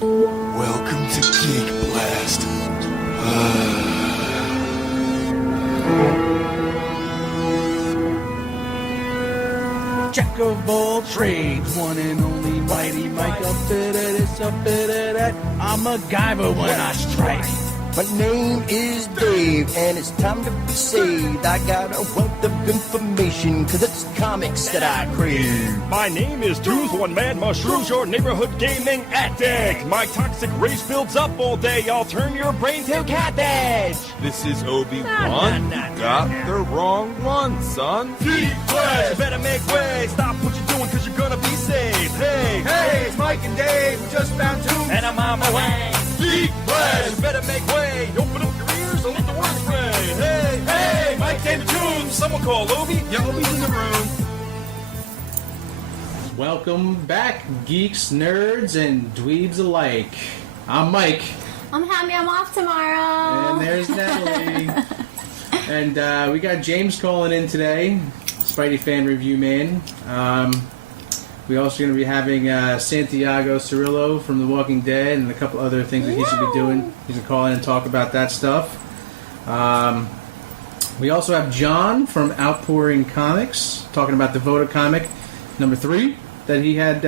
Welcome to Geekblast. Jack of all trades, one and only mighty Mike. Up it is, up it at. I'm a MacGyver when I strike. My name is Dave, and it's time to be saved. I got a wealth of information, cause it's comics that I crave. My name is Dooz, one mad mushrooms, your neighborhood gaming addict. My toxic race builds up all day, I'll turn your brain to cabbage. This is Obi-Wan. Got the wrong one, son. Geekblast, you better make way, stop what you're doing cause you're gonna be saved. Hey, it's Mike and Dave, we just found two. and I'm on my way. Geekblast, you better make way, open up your ears and let the words spray. Hey, Mike, Dave, and Tunes, someone call Obi. Yeah, Obi's in the room. Welcome back, geeks, nerds, and dweebs alike. I'm Mike. I'm happy I'm off tomorrow. And there's Natalie. And we got James calling in today, Spidey fan review man. We're also going to be having Santiago Cirilo from The Walking Dead and a couple other things that he should be doing. He's going to call in and talk about that stuff. We also have Jon from Outpouring Comics talking about the Voda comic number 3 that he had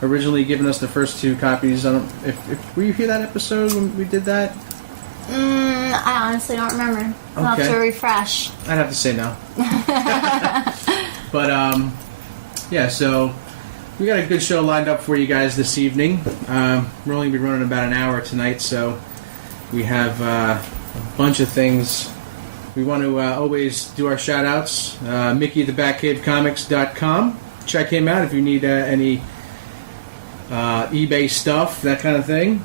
originally given us the first 2 copies. I don't. If were you here that episode when we did that? I honestly don't remember. I'll have to refresh. I'd have to say no. But yeah, so we got a good show lined up for you guys this evening. We're only going to be running about an hour tonight, so we have a bunch of things. We want to always do our shout-outs. Mickey at thebatcavecomics.com. Check him out if you need any eBay stuff, that kind of thing.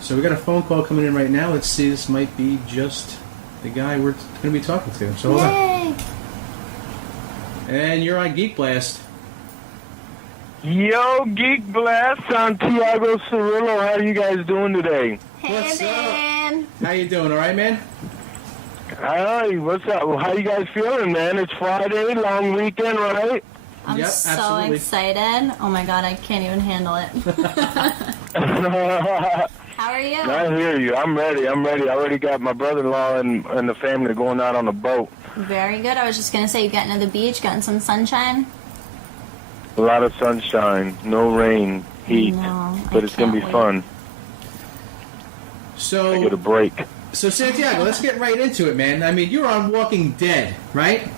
So we got a phone call coming in right now. Let's see, this might be just the guy we're going to be talking to. So hold on. And you're on Geekblast. Yo, Geekblast, Santiago Cirilo. How are you guys doing today? Hey, What's man. How you doing? All right, man? Hi, what's up? How you guys feeling, man? It's Friday, long weekend, right? I'm Yep, so absolutely. excited. Oh my god, I can't even handle it. How are you? I hear you. I'm ready. I already got my brother-in-law and the family going out on a boat. Very good. I was just going to say, you getting to the beach, getting some sunshine? A lot of sunshine, no rain, heat, No, but it's going to be fun. I get a break. So Santiago, let's get right into it, man. I mean, you're on Walking Dead, right?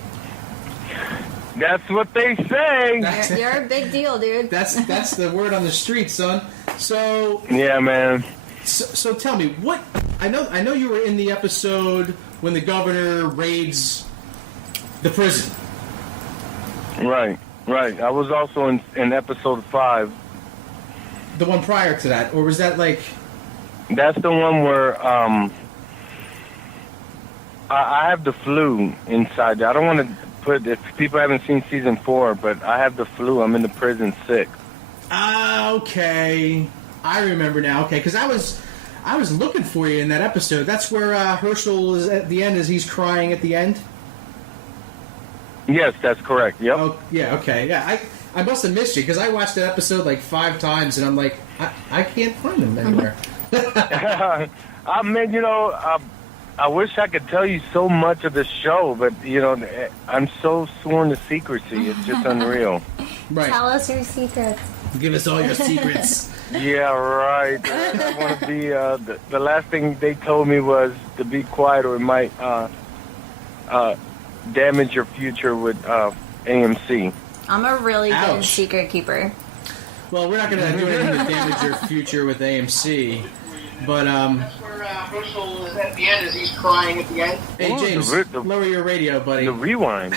That's what they say. You're a big deal, dude. That's the word on the street, son. So Yeah, man. So tell me, what I know you were in the episode when the governor raids the prison. Right. I was also in episode 5. The one prior to that, or was that like? That's the one where I have the flu inside. I don't want to put, if people haven't seen season 4, but I have the flu. I'm in the prison sick. Okay, I remember now. Okay, because I was looking for you in that episode. That's where Herschel is at the end, as he's crying at the end. Yes, that's correct. Yep. Oh, yeah. Okay. Yeah, I must have missed you because I watched that episode like 5 times, and I'm like, I can't find him anywhere. I mean, I wish I could tell you so much of the show, but I'm so sworn to secrecy. It's just unreal. Right. Tell us your secrets. Give us all your secrets. Yeah, right. I want to be. The last thing they told me was to be quiet, or it might damage your future with AMC. I'm a really good Ouch. secret keeper. Well, we're not going to do anything to damage your future with AMC, but That's where Herschel is at the end, as he's crying at the end. hey, Ooh, James, lower your radio, buddy. The rewind.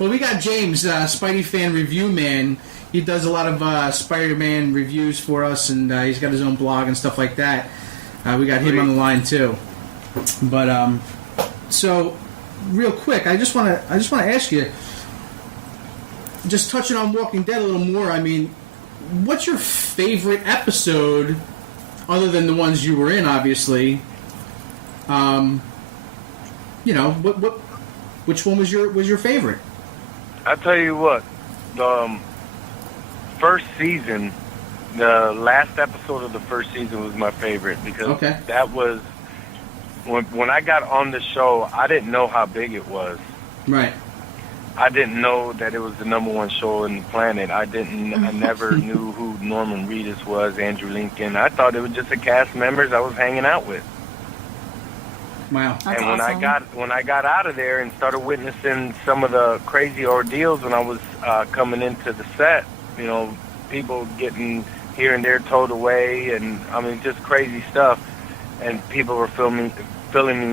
Well, we got James, Spidey fan review man. He does a lot of Spider-Man reviews for us, and he's got his own blog and stuff like that. We got him on the line too. But so real quick, I just want to ask you, just touching on Walking Dead a little more. I mean, what's your favorite episode, other than the ones you were in, obviously? Which one was your favorite? I tell you what, the first season the last episode of the first season was my favorite because that was when I got on the show. I didn't know how big it was. Right. I didn't know that it was the #1 show on the planet. I never knew who Norman Reedus was, Andrew Lincoln. I thought it was just the cast members I was hanging out with. Wow. That's and awesome. when I got out of there and started witnessing some of the crazy ordeals when I was coming into the set, people getting here and there towed away, and I mean just crazy stuff, and people were filling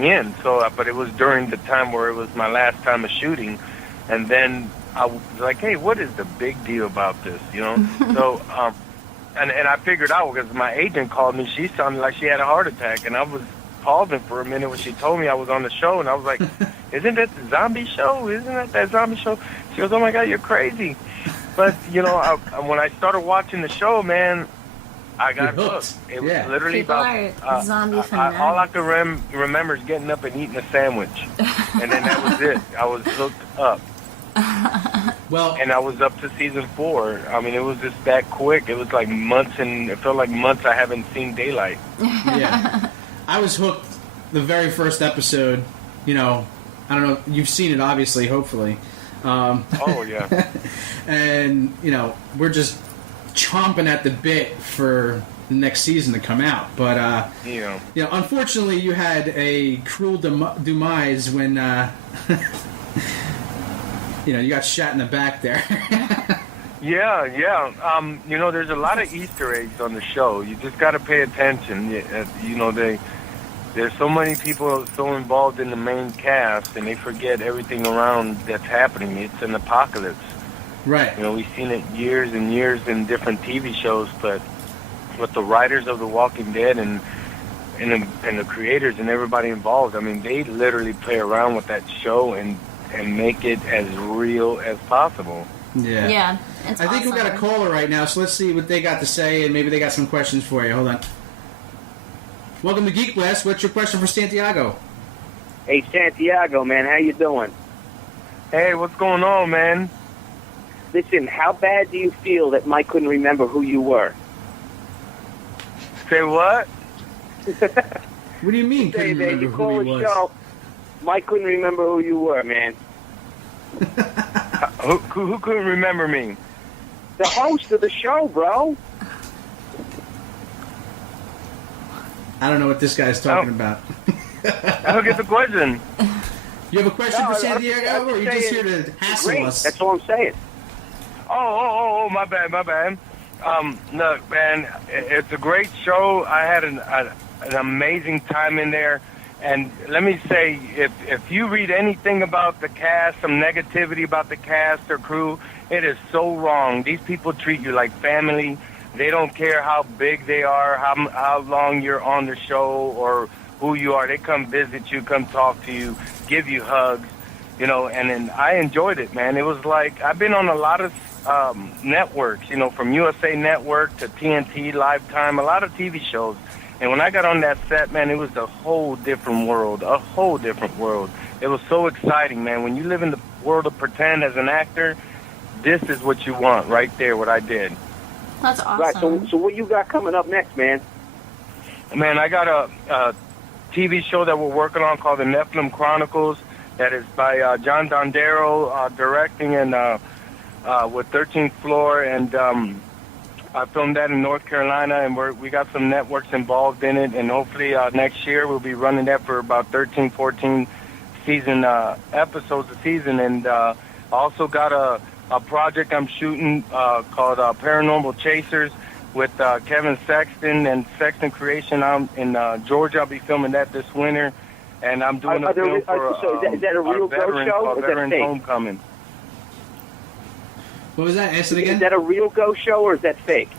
me in. So, but it was during the time where it was my last time of shooting. And then I was like, hey, what is the big deal about this, So, and I figured out because my agent called me. She sounded like she had a heart attack. And I was pausing for a minute when she told me I was on the show. And I was like, isn't that the zombie show? Isn't that zombie show? She goes, oh, my God, you're crazy. But, when I started watching the show, man, I got hooked. It was literally People about zombie fanatics. all I can remember is getting up and eating a sandwich. And then that was it. I was hooked up. Well, and I was up to season 4. I mean, it was just that quick. It was like months, and it felt like months I haven't seen daylight. Yeah, I was hooked the very first episode. I don't know. You've seen it, obviously, hopefully. Oh yeah. And we're just chomping at the bit for the next season to come out. But unfortunately, you had a cruel demise when. You got shot in the back there. Yeah. There's a lot of Easter eggs on the show. You just got to pay attention. There's so many people so involved in the main cast, and they forget everything around that's happening. It's an apocalypse. Right. We've seen it years and years in different TV shows, but with the writers of The Walking Dead and the creators and everybody involved, I mean, they literally play around with that show and make it as real as possible. Yeah. Yeah. It's I think awesome. we got a caller right now, so let's see what they got to say, and maybe they got some questions for you. Hold on. Welcome to Geekblast. What's your question for Santiago? Hey, Santiago, man, how you doing? Hey, what's going on, man? Listen, how bad do you feel that Mike couldn't remember who you were? Say what? What do you mean? Say, Couldn't man, remember you who call he a was? show. Mike couldn't remember who you were, man. Who couldn't remember me? The host of the show, bro. I don't know what this guy's talking about. I don't get the question. You have a question No, for I'm Santiago, or are you just here to hassle Great. us? That's all I'm saying. Oh, my bad. Look, man, it's a great show. I had an amazing time in there. And let me say, if you read anything about the cast, some negativity about the cast or crew, it is so wrong. These people treat you like family. They don't care how big they are, how long you're on the show or who you are. They come visit you, come talk to you, give you hugs, and then I enjoyed it, man. It was like, I've been on a lot of networks, from USA Network to TNT, Lifetime, a lot of TV shows. And when I got on that set, man, it was a whole different world, It was so exciting, man. When you live in the world of pretend as an actor, this is what you want right there, what I did. That's awesome. Right, so what you got coming up next, man? Man, I got a TV show that we're working on called The Nephilim Chronicles that is by John Dondero directing and with 13th Floor, and I filmed that in North Carolina, and we got some networks involved in it, and hopefully next year we'll be running that for about 13, 14 season episodes a season. And I also got a project I'm shooting called Paranormal Chasers with Kevin Sexton and Sexton Creation. I'm in Georgia. I'll be filming that this winter, and I'm doing a film for is that a real ghost show, or is that Veterans fake? Homecoming. What was that? Ask it again. Is that a real ghost show, or is that fake?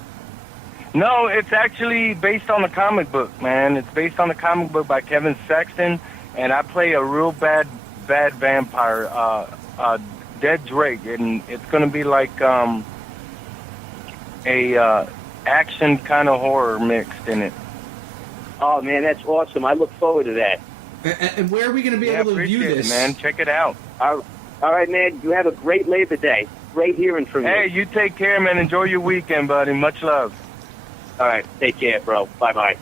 No, it's actually based on a comic book, man. It's based on a comic book by Kevin Sexton, and I play a real bad vampire, Dead Drake, and it's going to be like a action kind of horror mixed in it. Oh, man, that's awesome. I look forward to that. And where are we going to be able to view appreciate this? it, man. Check it out. All right, man. You have a great Labor Day. Great hearing from you. Hey, you take care, man. Enjoy your weekend, buddy. Much love. All right, take care, bro. Bye-bye.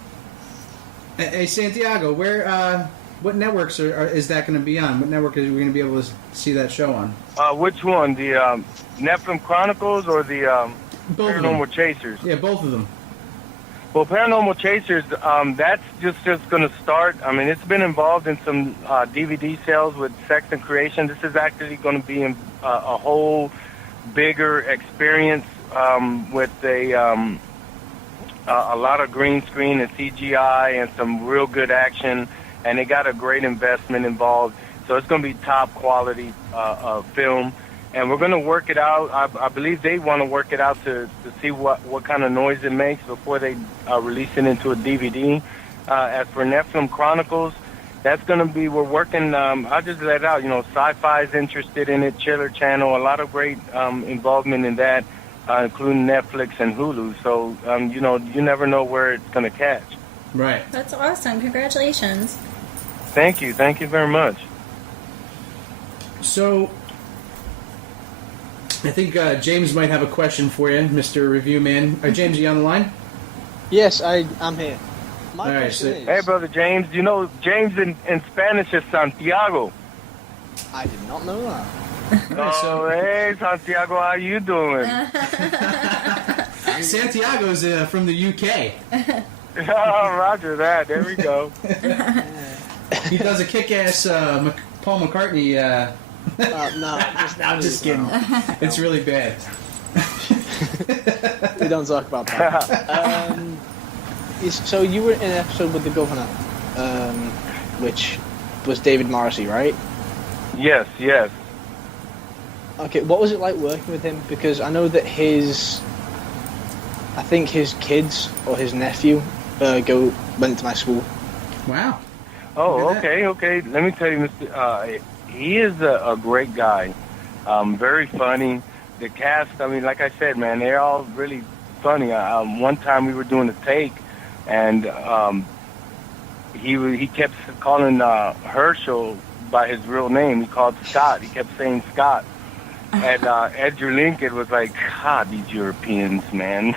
Hey, Santiago, where? What networks is that going to be on? What network are we going to be able to see that show on? Which one? The Nephilim Chronicles or the Both of them. Paranormal Chasers? Yeah, both of them. Well, Paranormal Chasers, that's just going to start. I mean, it's been involved in some DVD sales with Sex and Creation. This is actually going to be a whole bigger experience with a lot of green screen and CGI and some real good action. And they got a great investment involved. So it's going to be top quality film. And we're going to work it out. I believe they want to work it out to see what kind of noise it makes before they release it into a DVD. As for Nephilim Chronicles, that's going to be, we're working, I'll just let it out, Sci-Fi's interested in it, Chiller Channel, a lot of great involvement in that, including Netflix and Hulu. So, you never know where it's going to catch. Right. That's awesome. Congratulations. Thank you very much. So, I think James might have a question for you, Mr. Review Man. James, are you on the line? Yes, I'm here. My All right, question is... Hey, Brother James. James in Spanish is Santiago. I did not know that. Hey, Santiago, how you doing? Santiago's from the UK. Oh, roger that. There we go. He does a kick-ass Paul McCartney... No, I'm just kidding. It's really bad. We don't talk about that. So you were in an episode with the governor, which was David Morrissey, right? Yes. Okay, what was it like working with him? Because I know that I think his kids or his nephew went to my school. Wow. Oh, okay. Let me tell you, Mr. He is a great guy. Very funny. The cast, I mean, like I said, man, they're all really funny. One time we were doing a take, and he kept calling Herschel by his real name. He called Scott. He kept saying Scott. And Edgar Lincoln was like, God, these Europeans, man.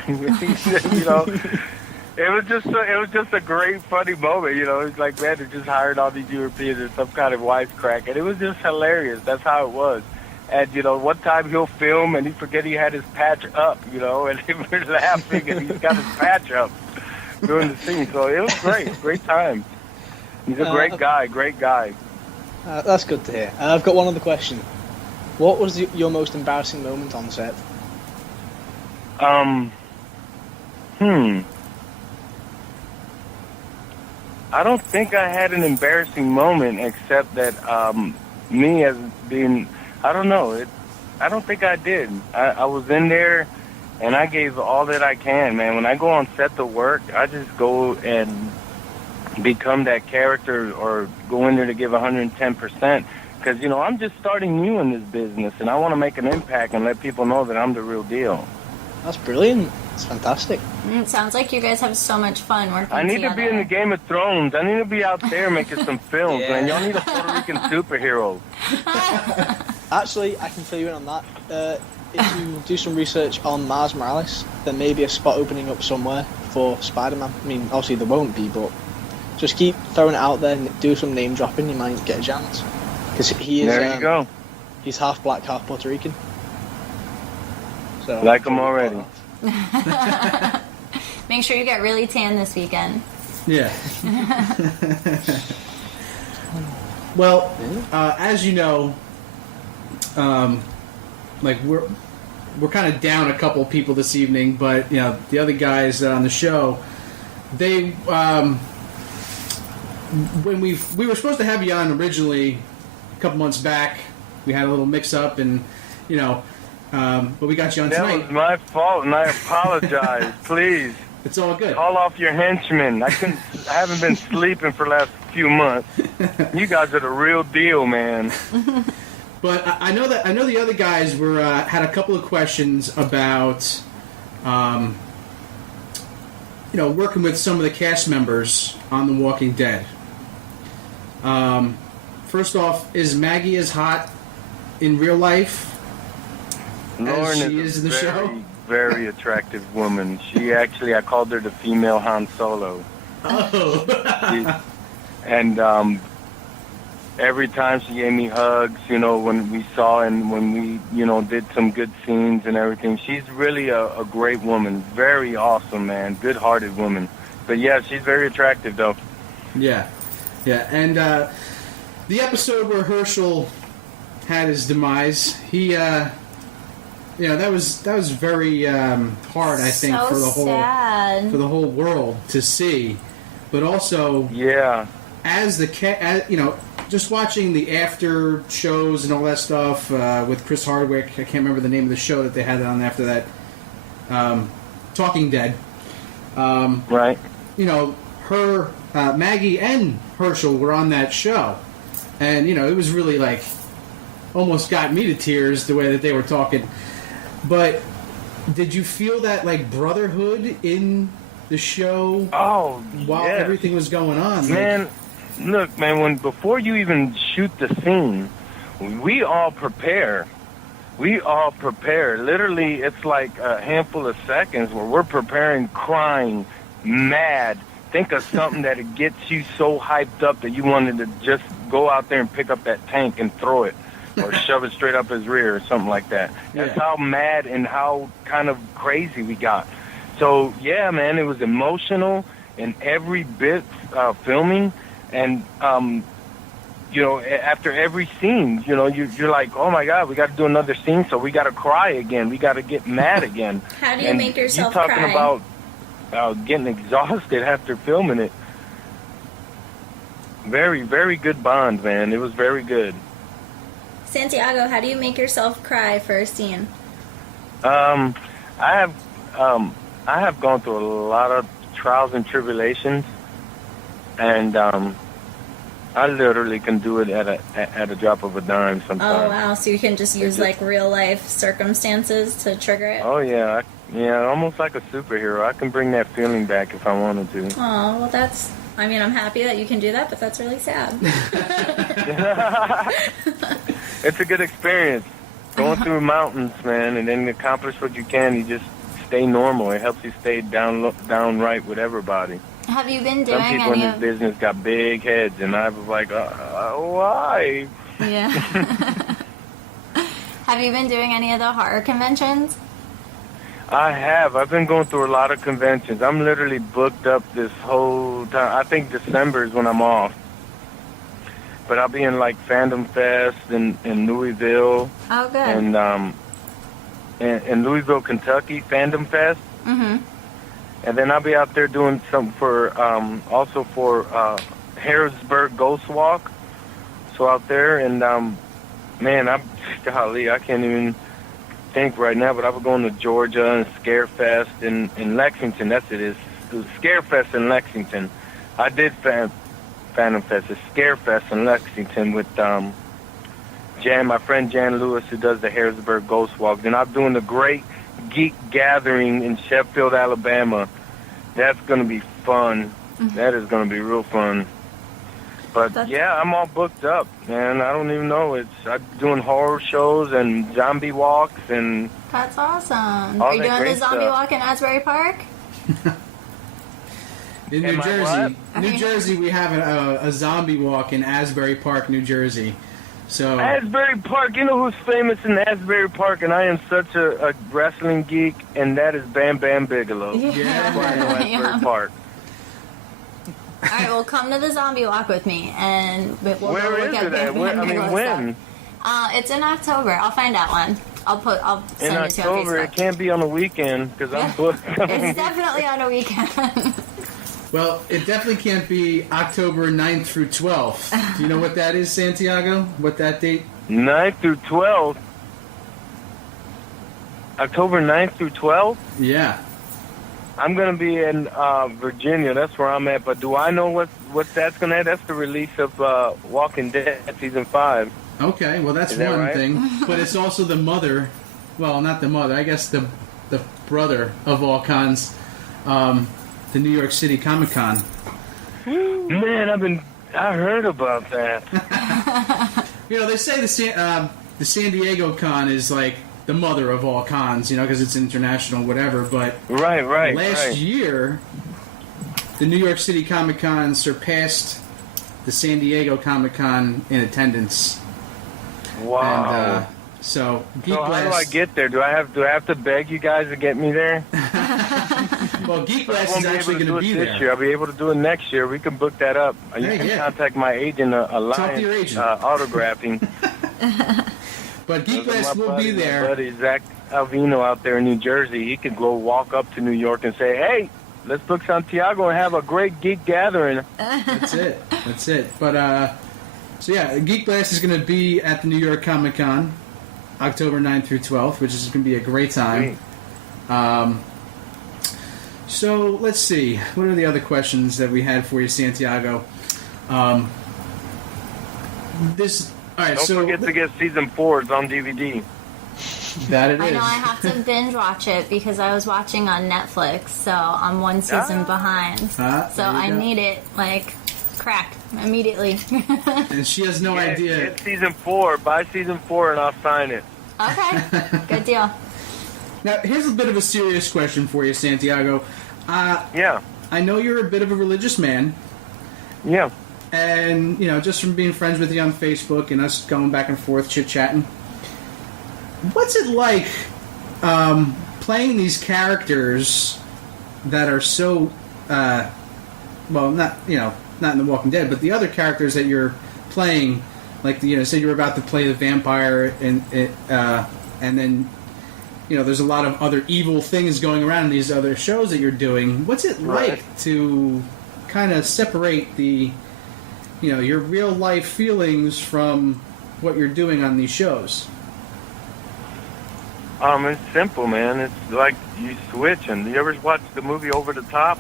It was just a great, funny moment, It's like, man, they just hired all these Europeans in some kind of wisecrack, and it was just hilarious. That's how it was. And one time he'll film and he forget he had his patch up, and we're laughing, and he's got his patch up during the scene. So it was great time. He's a great guy. That's good to hear. I've got one other question. What was your most embarrassing moment on set? I don't think I had an embarrassing moment, except that me as being, I don't know. I don't think I did. I was in there, and I gave all that I can, man. When I go on set to work, I just go and become that character, or go in there to give 110%. Because, I'm just starting new in this business, and I want to make an impact and let people know that I'm the real deal. That's brilliant. It's fantastic. It sounds like you guys have so much fun working together. I need to be in the Game of Thrones. I need to be out there making some films, man. Y'all need a Puerto Rican superhero. Actually, I can fill you in on that. If you do some research on Mars Morales, there may be a spot opening up somewhere for Spider-Man. I mean, obviously there won't be, but just keep throwing it out there and do some name dropping. You might get a chance. Because he is. There you go. He's half black, half Puerto Rican. So like him already. Make sure you get really tan this weekend. Yeah. Well, as you know, we're kind of down a couple of people this evening, but the other guys on the show, they when we were supposed to have you on originally a couple months back, we had a little mix-up, and but we got you on tonight. That was my fault, and I apologize. Please. It's all good. Call off your henchmen. I haven't been sleeping for the last few months. You guys are the real deal, man. But I know the other guys had a couple of questions about working with some of the cast members on The Walking Dead. First off, is Maggie as hot in real life Lauren as she is in the show? very attractive woman. She actually, I called her the female Han Solo. Oh. And every time she gave me hugs, you know, when we saw and when we, you know, did some good scenes and everything. She's really a great woman. Very awesome, man. Good-hearted woman. But yeah, she's very attractive, though. Yeah. Yeah. And the episode where Herschel had his demise, he, that was very hard, I think, So for sad. the whole world to see. But also, yeah, as just watching the after shows and all that stuff with Chris Hardwick. I can't remember the name of the show that they had on after that. Talking Dead. Right. You know, her, Maggie and Herschel were on that show. And, you know, it was really like, almost got me to tears the way that they were talking. But did you feel that, like, brotherhood in the show while everything was going on? Man, look, man, before you even shoot the scene, we all prepare. We all prepare. Literally, it's like a handful of seconds where we're preparing, crying, mad. Think of something that it gets you so hyped up that you wanted to just go out there and pick up that tank and throw it or shove it straight up his rear or something like that. That's how mad and how kind of crazy we got. So, yeah, man, it was emotional in every bit filming. And, you know, after every scene, you know, you're like, oh, my God, we got to do another scene, so we got to cry again. We got to get mad again. How do you make yourself cry? You're talking cry? about getting exhausted after filming it. Very, very good bond, man. It was very good. Santiago, how do you make yourself cry for a scene? I have gone through a lot of trials and tribulations, and I literally can do it at a drop of a dime sometimes. Oh wow! So you can just use like real life circumstances to trigger it. Oh yeah, almost like a superhero. I can bring that feeling back if I wanted to. Oh well, that's. I mean, I'm happy that you can do that, but that's really sad. It's a good experience. Going through mountains, man, and then accomplish what you can. You just stay normal. It helps you stay downright with everybody. Have you been doing Some people in this business got big heads, and I was like, why? Yeah. Have you been doing any of the horror conventions? I have. I've been going through a lot of conventions. I'm literally booked up this whole time. I think December is when I'm off. But I'll be in like Fandom Fest in Louisville. Oh, good. And in Louisville, Kentucky, Fandom Fest. Mm-hmm. And then I'll be out there doing something for also for Harrisburg Ghost Walk. So out there, and man, golly, I can't even think right now. But I was going to Georgia and Scarefest in Lexington. That's it. It was Scarefest in Lexington. I did Phantom Fest. It's Scarefest in Lexington with my friend Jan Lewis, who does the Harrisburg Ghost Walk. Then I'm doing the Great Geek Gathering in Sheffield, Alabama. That's going to be fun. Mm-hmm. That is going to be real fun. But yeah, I'm all booked up, man. I don't even know. I'm doing horror shows and zombie walks and. That's awesome. Are you doing the zombie walk in Asbury Park? In New Jersey, we have a zombie walk in Asbury Park, New Jersey. So Asbury Park, you know who's famous in Asbury Park, and I am such a wrestling geek, and that is Bam Bam Bigelow. Yeah. That's why I know Asbury Park. All right, well, come to the zombie walk with me, and we'll Where go look is at it at? When? It's in October. I'll find out when. I'll send in it to you on October, Facebook. it can't be on a weekend because I'm booked. It's definitely on a weekend. Well, it definitely can't be October 9th through 12th. Do you know what that is, Santiago? What that date? 9th through 12th? October 9th through 12th? Yeah. I'm going to be in Virginia. That's where I'm at. But do I know what that's going to have? That's the release of Walking Dead Season 5. Okay, well, that's one right? thing. But it's also the mother. Well, not the mother. I guess the brother of all cons. The New York City Comic Con. Man, I heard about that. You know, they say the San Diego Con is like the mother of all cons, because it's international, whatever. But Right. last year, the New York City Comic Con surpassed the San Diego Comic Con in attendance. Wow. And, so how do I get there? Do I have to beg you guys to get me there? Well, Geekblast is actually going to be this there. year. I'll be able to do it next year. We can book that up. You can contact my agent, Talk to your agent. Autographing. But Geekblast will be there. My buddy Zach Alvino out there in New Jersey, he could go walk up to New York and say, "Hey, let's book Santiago and have a great geek gathering." That's it. But so yeah, Geekblast is going to be at the New York Comic Con, October 9th through 12th, which is going to be a great time. So let's see. What are the other questions that we had for you, Santiago? All right. Don't forget to get season 4. It's on DVD. That it is. I know I have to binge watch it because I was watching on Netflix, so I'm one season behind. So I need it cracked immediately. And she has no idea. Get season 4. Buy season 4 and I'll sign it. Okay, good deal. Now, here's a bit of a serious question for you, Santiago. Yeah. I know you're a bit of a religious man. Yeah. And, just from being friends with you on Facebook and us going back and forth, chit-chatting, what's it like playing these characters that are so, not in The Walking Dead, but the other characters that you're playing, like, say you're about to play the vampire and then, there's a lot of other evil things going around in these other shows that you're doing. What's it like to kind of separate the, your real life feelings from what you're doing on these shows? It's simple, man. It's like you switch, and you ever watch the movie Over the Top?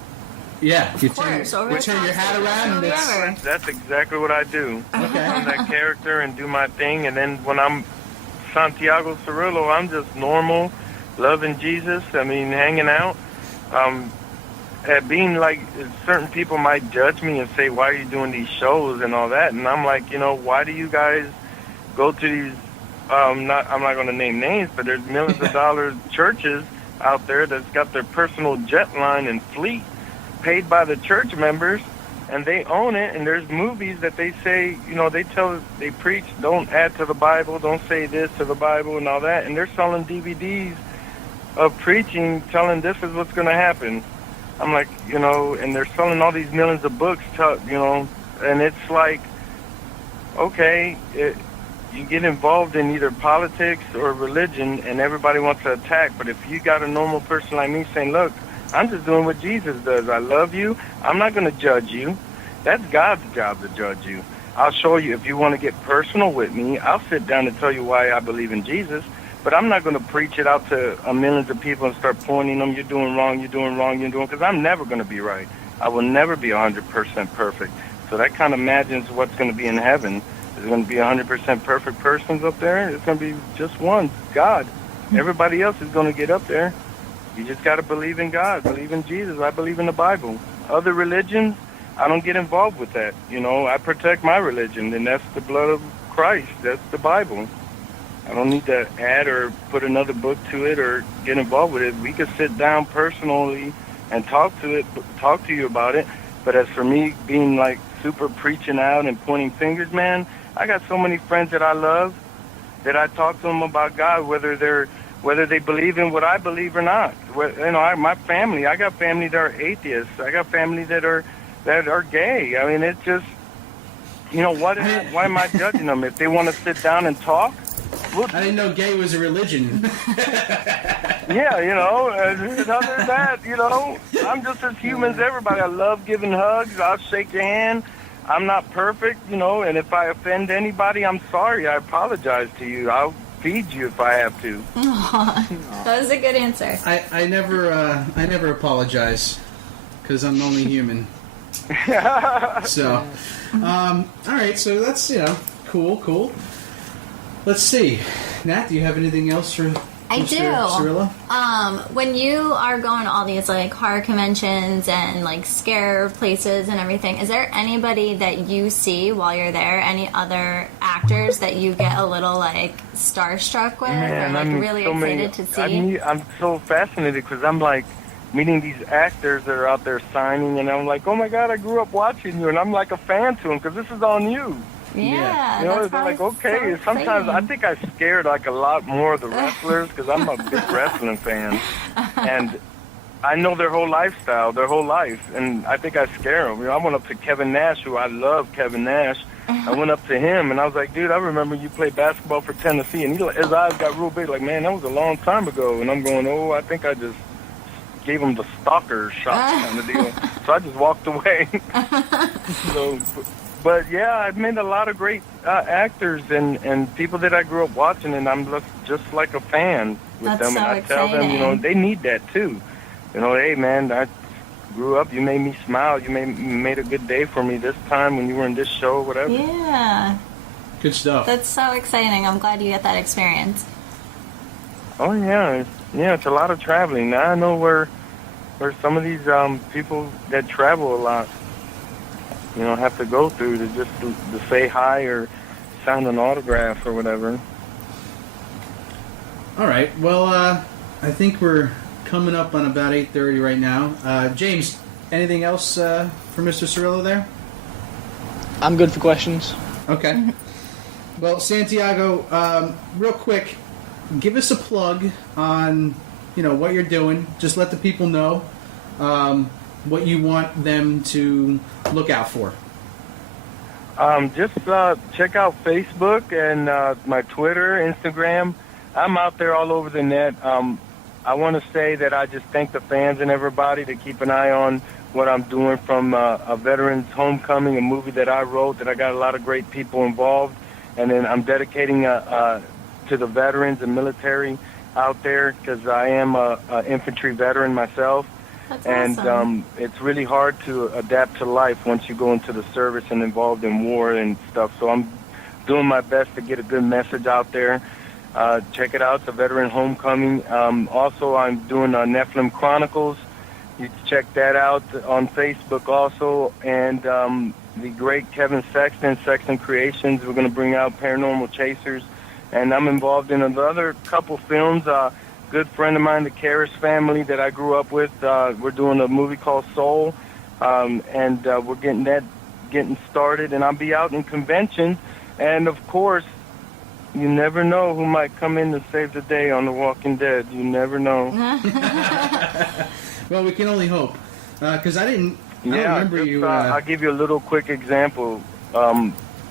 Yeah, you turn your hat around. And that's exactly what I do. Okay. I'm that character and do my thing, and then when I'm Santiago Cirilo, I'm just normal, loving Jesus. I mean, hanging out. Being like, certain people might judge me and say, "Why are you doing these shows and all that?" And I'm like, why do you guys go to these? I'm not going to name names, but there's millions of dollars churches out there that's got their personal jet line and fleet paid by the church members, and they own it. And there's movies that they say, they preach, don't add to the Bible, don't say this to the Bible and all that. And they're selling DVDs of preaching, telling this is what's going to happen. I'm like, and they're selling all these millions of books, and it's like, okay, you get involved in either politics or religion, and everybody wants to attack. But if you got a normal person like me saying, look, I'm just doing what Jesus does. I love you. I'm not going to judge you. That's God's job to judge you. I'll show you. If you want to get personal with me, I'll sit down and tell you why I believe in Jesus. But I'm not going to preach it out to millions of people and start pointing them, you're doing wrong, because I'm never going to be right. I will never be 100% perfect. So that kind of imagines what's going to be in heaven. There's going to be 100% perfect persons up there. It's going to be just one, God. Everybody else is going to get up there. You just got to believe in God, believe in Jesus. I believe in the Bible. Other religions, I don't get involved with that. I protect my religion, and that's the blood of Christ. That's the Bible. I don't need to add or put another book to it or get involved with it. We could sit down personally and talk to you about it. But as for me being like super preaching out and pointing fingers, man, I got so many friends that I love that I talk to them about God, whether they believe in what I believe or not. My family, I got family that are atheists. I got family that are gay. I mean, it's just, why am I judging them? If they want to sit down and talk. I didn't know gay was a religion. Yeah, other than that, I'm just as human as everybody. I love giving hugs. I'll shake your hand. I'm not perfect, and if I offend anybody, I'm sorry. I apologize to you. I'll feed you if I have to. That was a good answer. I never apologize because I'm only human. So, all right. So that's cool. Let's see, Nat. Do you have anything else for I Mr. do. Cirilo? When you are going to all these like horror conventions and like scare places and everything, is there anybody that you see while you're there? Any other actors that you get a little like starstruck with, Man, or like I'm really so excited to see? I'm so fascinated because I'm like meeting these actors that are out there signing, and I'm like, oh my God, I grew up watching you, and I'm like a fan to them because this is on you. Yeah, You know, that's they're like, probably okay. so Sometimes I exciting. think I scared like a lot more of the wrestlers because I'm a big wrestling fan, and I know their whole lifestyle, their whole life, and I think I scare them. You know, I went up to Kevin Nash, who I love, Kevin Nash. I went up to him and I was like, dude, I remember you played basketball for Tennessee, and his eyes got real big, like, man, that was a long time ago. And I'm going, oh, I think I just gave him the stalker shot kind of deal. So I just walked away. But yeah, I've met a lot of great actors and people that I grew up watching, and I'm just like a fan with That's them. so And I tell them, you know, exciting. they need that too. You know, hey man, I grew up. You made me smile. You made a good day for me this time when you were in this show, whatever. Yeah, Good stuff. that's so exciting. I'm glad you get that experience. Oh yeah, it's a lot of traveling. Now I know where some of these people that travel a lot, you know, have to go through to say hi or sign an autograph or whatever. All right. Well, I think we're coming up on about 8:30 right now. James, anything else for Mr. Cirilo there? I'm good for questions. Okay. Well, Santiago, real quick, give us a plug on, you know, what you're doing. Just let the people know what you want them to look out for. Just check out Facebook and my Twitter, Instagram. I'm out there all over the net. I want to say that I just thank the fans and everybody to keep an eye on what I'm doing from a Veterans Homecoming, a movie that I wrote that I got a lot of great people involved. And then I'm dedicating to the veterans and military out there because I am a infantry veteran myself. That's And awesome. it's really hard to adapt to life once you go into the service and involved in war and stuff. So I'm doing my best to get a good message out there. Check it out, the Veteran Homecoming. Also, I'm doing Nephilim Chronicles. You can check that out on Facebook also. And the great Kevin Sexton, Sexton Creations, we're going to bring out Paranormal Chasers. And I'm involved in another couple films. Good friend of mine, the Karras family that I grew up with. We're doing a movie called Soul, and we're getting started. And I'll be out in conventions, and of course, you never know who might come in to save the day on The Walking Dead. You never know. Well, we can only hope. Because I don't remember just, you... I'll give you a little quick example.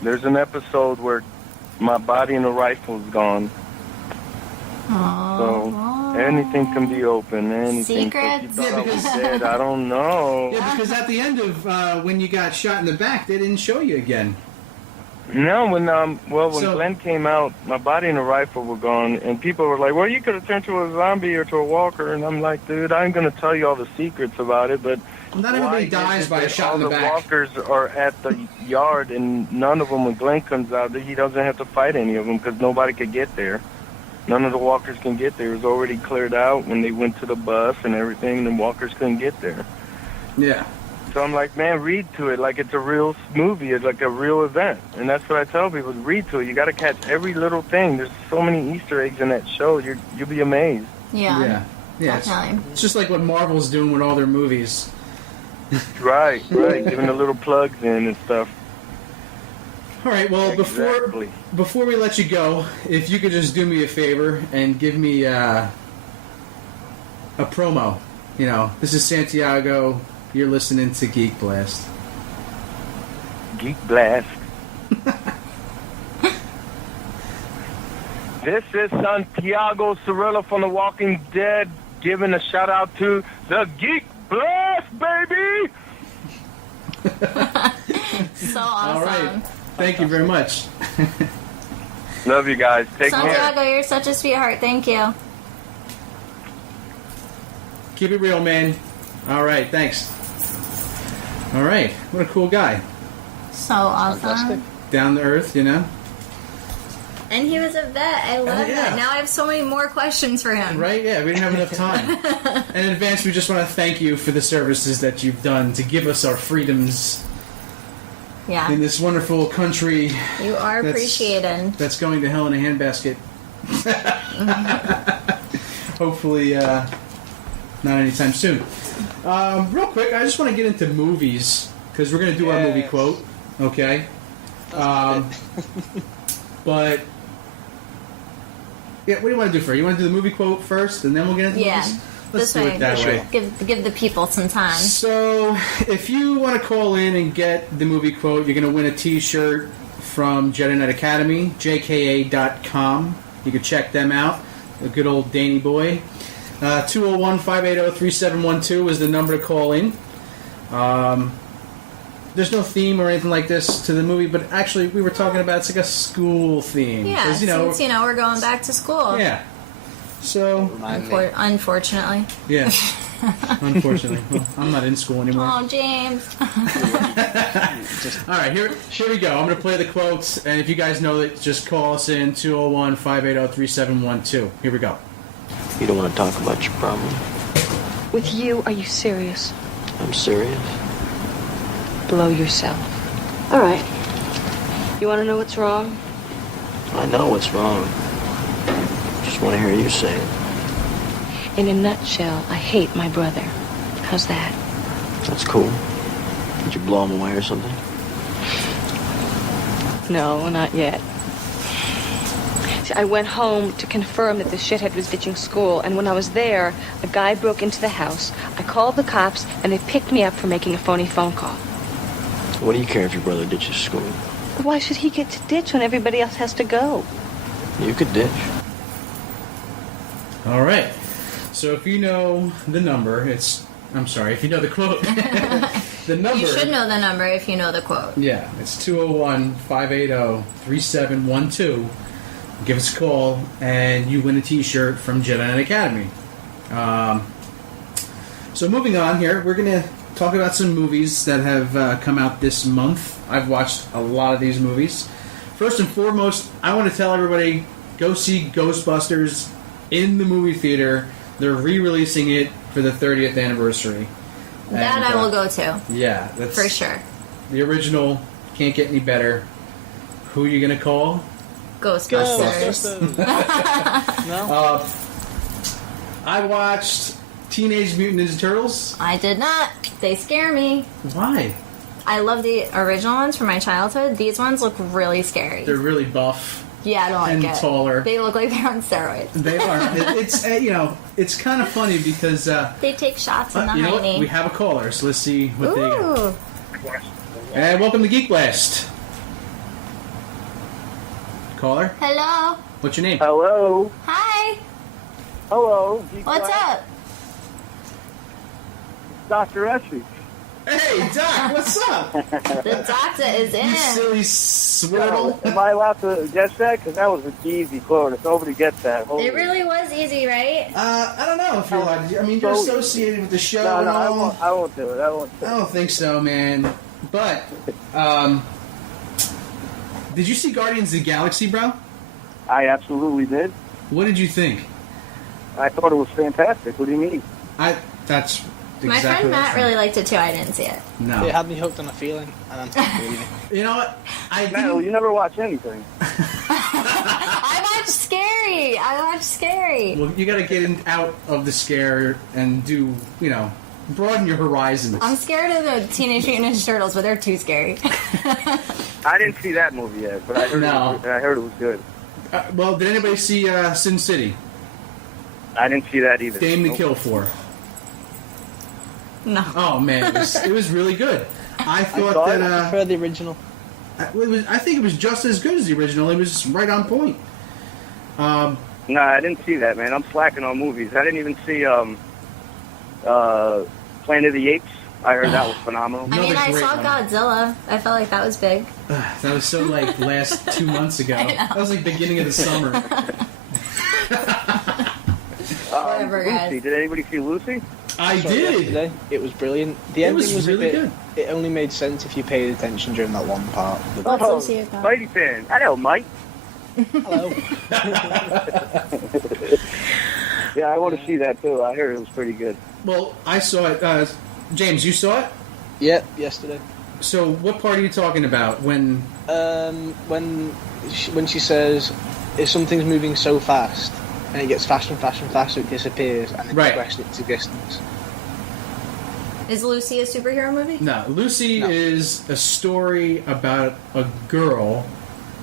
There's an episode where my body in a rifle is gone. So anything can be open. Anything. Secrets? So if you thought I was dead, I don't know. Yeah, because at the end of when you got shot in the back, they didn't show you again. No, when So- Glenn came out, my body and a rifle were gone, and people were like, "Well, you could have turned to a zombie or to a walker," and I'm like, "Dude, I ain't gonna tell you all the secrets about it, but Not everybody why dies is it by a that shot in all the back. walkers are at the yard, and none of them, when Glenn comes out, he doesn't have to fight any of them because nobody could get there. None of the walkers can get there. It was already cleared out when they went to the bus and everything. The walkers couldn't get there." Yeah. So I'm like, man, read to it like it's a real movie. It's like a real event. And that's what I tell people, read to it. You got to catch every little thing. There's so many Easter eggs in that show. You'll be amazed. Yeah. Yeah. Definitely. It's just like what Marvel's doing with all their movies. Right. Giving the little plugs in and stuff. All right, well, Exactly. before we let you go, if you could just do me a favor and give me a promo. You know, this is Santiago. You're listening to Geekblast. Geekblast. This is Santiago Cirilo from The Walking Dead giving a shout out to the Geekblast, baby! So awesome. All right. Thank you very much. Love you guys. Take Santiago, care. you're such a sweetheart. Thank you. Keep it real, man. All right, thanks. All right, what a cool guy. So awesome. Fantastic. Down to earth, you know? And he was a vet. I love yeah. that. Now I have so many more questions for him. Right? Yeah, we didn't have enough time. And in advance, we just want to thank you for the services that you've done to give us our freedoms Yeah. in this wonderful country. You are appreciated. That's going to hell in a handbasket. Hopefully, not anytime soon. Real quick, I just want to get into movies because we're going to do our movie quote. Okay. But yeah, what do you want to do first? You want to do the movie quote first, and then we'll get into movies? Let's do it that way. Give the people some time. So, if you want to call in and get the movie quote, you're going to win a T-shirt from Jedi Knight Academy, jka.com. You can check them out. A good old Danny boy. 201-580-3712 is the number to call in. There's no theme or anything like this to the movie, but actually we were talking about it's like a school theme. Yeah, since we're going back to school. Yeah. So unfortunately. Yeah. Unfortunately. Well, I'm not in school anymore. Oh, James. All right, here we go. I'm going to play the quotes, and if you guys know it, just call us in 201-580-3712. Here we go. You don't want to talk about your problem? With you, are you serious? I'm serious. Blow yourself. All right. You want to know what's wrong? I know what's wrong. Just want to hear you say it. In a nutshell, I hate my brother. How's that? That's cool. Did you blow him away or something? No, not yet. See, I went home to confirm that the shithead was ditching school, and when I was there, a guy broke into the house. I called the cops, and they picked me up for making a phony phone call. What do you care if your brother ditches school? Why should he get to ditch when everybody else has to go? You could ditch. All right. So if you know the number, if you know the quote. The number. You should know the number if you know the quote. Yeah, it's 201-580-3712. Give us a call, and you win a T-shirt from Jedi Knight Academy. So moving on here, we're going to talk about some movies that have come out this month. I've watched a lot of these movies. First and foremost, I want to tell everybody, go see Ghostbusters in the movie theater. They're re-releasing it for the 30th anniversary. That I will go to. Yeah. That's for sure. The original, can't get any better. Who are you going to call? Ghostbusters. No. I watched Teenage Mutant Ninja Turtles. I did not. They scare me. Why? I love the original ones from my childhood. These ones look really scary. They're really buff. Yeah, I don't like and it. Taller. They look like they're on steroids. They are. It's it's kind of funny because they take shots in the you know hiney. what? We have a caller, so let's see what they Ooh. got. And welcome to Geekblast. Caller. Hello. What's your name? Hello. Hi. Hello. What's up? Dr. Essie. Hey, Doc, what's up? The doctor is in. You silly swirl. Am I allowed to guess that? Because that was an easy quote. If nobody gets that. It really was easy, right? I don't know if you're allowed to. I mean, you're associated with the show. No, I won't do it. I don't think so, man. But, did you see Guardians of the Galaxy, bro? I absolutely did. What did you think? I thought it was fantastic. What do you mean? That's exactly my friend Matt really liked it too. I didn't see it. No. It had me hooked on a feeling, and I'm believing it. You know what? No, you never watch anything. I watched Scary. Well, you got to get out of the scare and do, broaden your horizons. I'm scared of the Teenage Mutant Ninja Turtles, but they're too scary. I didn't see that movie yet, but I heard it was good. Well, did anybody see Sin City? I didn't see that either. Game to Kill For. No. Oh man, it was really good. I thought I prefer the original. I think it was just as good as the original. It was right on point. No, I didn't see that, man. I'm slacking on movies. I didn't even see Planet of the Apes. I heard that was phenomenal. I mean, I saw Godzilla. I felt like that was big. That was so like last 2 months ago. That was like beginning of the summer. Whatever, guys. Lucy. Did anybody see Lucy? I did. Yesterday. It was brilliant. The ending was really good. It only made sense if you paid attention during that one part. Spidey fan. Hello, Mike. Hello. Yeah, I want to see that too. I heard it was pretty good. Well, I saw it. James, you saw it? Yep, yesterday. So, what part are you talking about? When she says, if something's moving so fast, and it gets faster and faster and faster, it disappears, and then Right. you question its existence. Is Lucy a superhero movie? No, Lucy is a story about a girl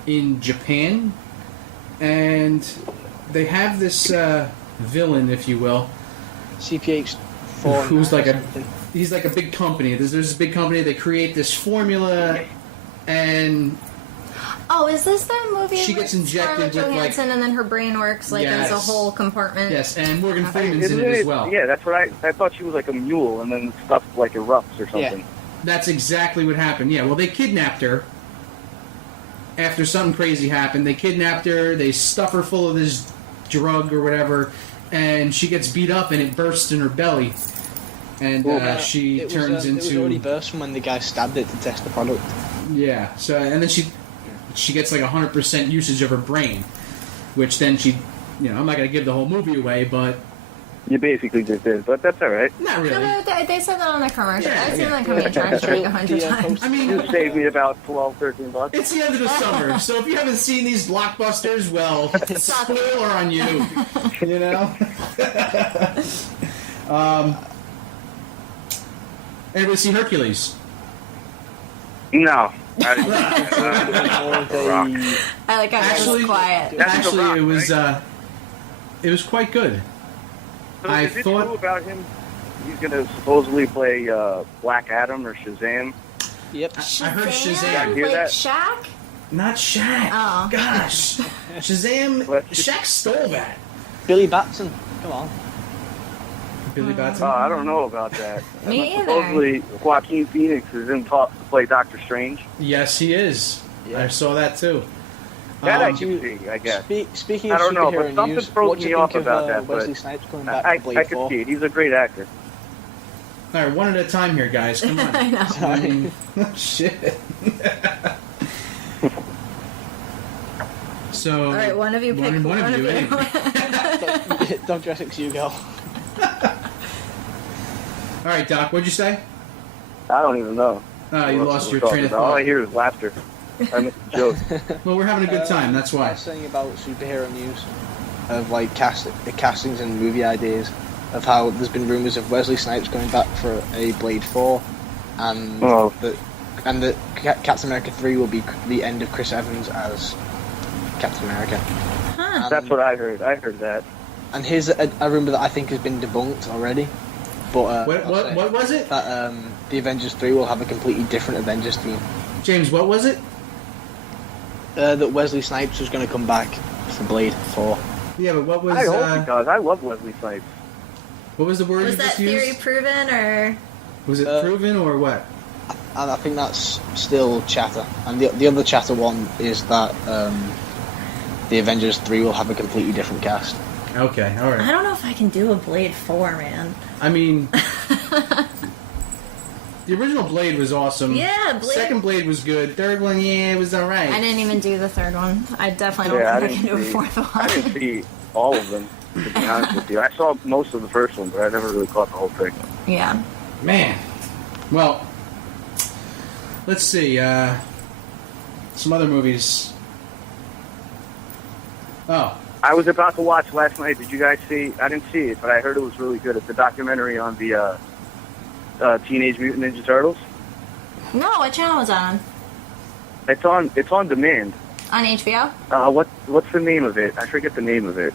in Japan, and they have this villain, if you will, CPH4, who's like he's like a big company. There's this big company. They create this formula, and Oh, is this that movie? She gets injected Scarlett with, like- Johansson, and then her brain works like as a Yes. whole compartment. yes, and Morgan Freeman's in it as well. Yeah, that's what I thought she was like a mule, and then stuff like erupts or something. That's exactly what happened. Yeah, well, they kidnapped her after something crazy happened. They kidnapped her. They stuff her full of this drug or whatever, and she gets beat up, and it bursts in her belly, and she It turns was into already burst from when the guy stabbed it to test the product. yeah. So and then she gets like 100% usage of her brain, which then she, I'm not gonna give the whole movie away, but You basically just did, but that's all right. not really. No, they said that on the commercial. Yeah, I've seen yeah. that coming in Trash Talk 100 times. I mean, You saved me about $12-13. it's the end of the summer, so if you haven't seen these blockbusters, well, spoiler on you. You know. Anybody see Hercules? No. I like how it was quiet. Actually, it was quite good. So I is it thought- true about him? He's going to supposedly play Black Adam or Shazam. Yep. I heard Shazam. I hear Like that. Shaq? Not Shaq. Oh. Gosh, Shazam. Shaq stole that. Billy Batson. Come on. Billy Batson. I don't know about that. Me either. Supposedly, Joaquin Phoenix is in talks to play Doctor Strange. Yes, he is. I saw that too. That I can see, I guess. Speaking I of don't know, superhero but something news, throws what do me you off think of about that, but Wesley Snipes coming back I for Blade can 4? see it. He's a great actor. All right, one at a time here, guys. Come on. I know. I mean, shit. So, All right, one of you pick one of you. Anyway. Dr. Essex, you go. All right, Doc. What'd you say? I don't even know. Oh, you what lost we're your train talking of about. All thought. I hear is laughter. I missed the joke. Well, we're having a good time. That's I why. was saying about superhero news, of like castings and movie ideas, of how there's been rumours of Wesley Snipes going back for a Blade 4, and that Captain America 3 will be the end of Chris Evans as Captain America. Huh. That's what I heard. I heard that. And here's a rumour that I think has been debunked already. But What was it? That the Avengers 3 will have a completely different Avengers team. James, what was it? That Wesley Snipes was going to come back for Blade 4. Yeah, but what was? I hope he does. I love Wesley Snipes. What was the word Was you that just theory used? proven, or Was it proven or what? And I think that's still chatter. And the other chatter one is that the Avengers 3 will have a completely different cast. Okay, all I right. don't know if I can do a Blade 4, man. I mean, the original Blade was awesome. Yeah, Blade- Second Blade was good. Third one, yeah, it was all right. I didn't even do the third one. I definitely don't think I can do a fourth one. I didn't see all of them, to be honest with you. I saw most of the first one, but I never really caught the whole thing. Yeah. Man. Well, let's see. Some other movies. Oh. I was about to watch last night. Did you guys see? I didn't see it, but I heard it was really good. It's a documentary on the Teenage Mutant Ninja Turtles. No, what channel was that on? It's on demand. On HBO? What's the name of it? I forget the name of it.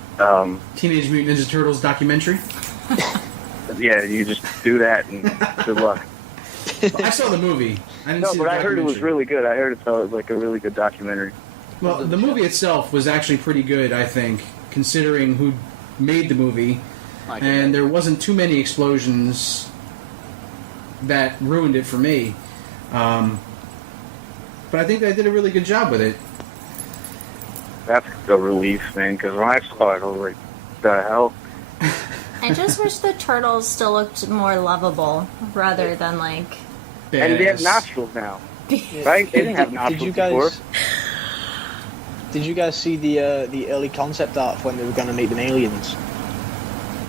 Teenage Mutant Ninja Turtles documentary. Yeah, you just do that and good luck. I saw the movie. I didn't No, see but the I heard it was documentary. really good. I heard it felt like a really good documentary. Well, the movie itself was actually pretty good, I think, considering who made the movie. And there wasn't too many explosions that ruined it for me. But I think they did a really good job with it. That's a relief, man, because when I saw it, I was like, the hell? I just wish the turtles still looked more lovable rather than like. And they have nostrils now. Right? They didn't have nostrils Did you guys? before. Did you guys see the early concept art for when they were going to make them aliens?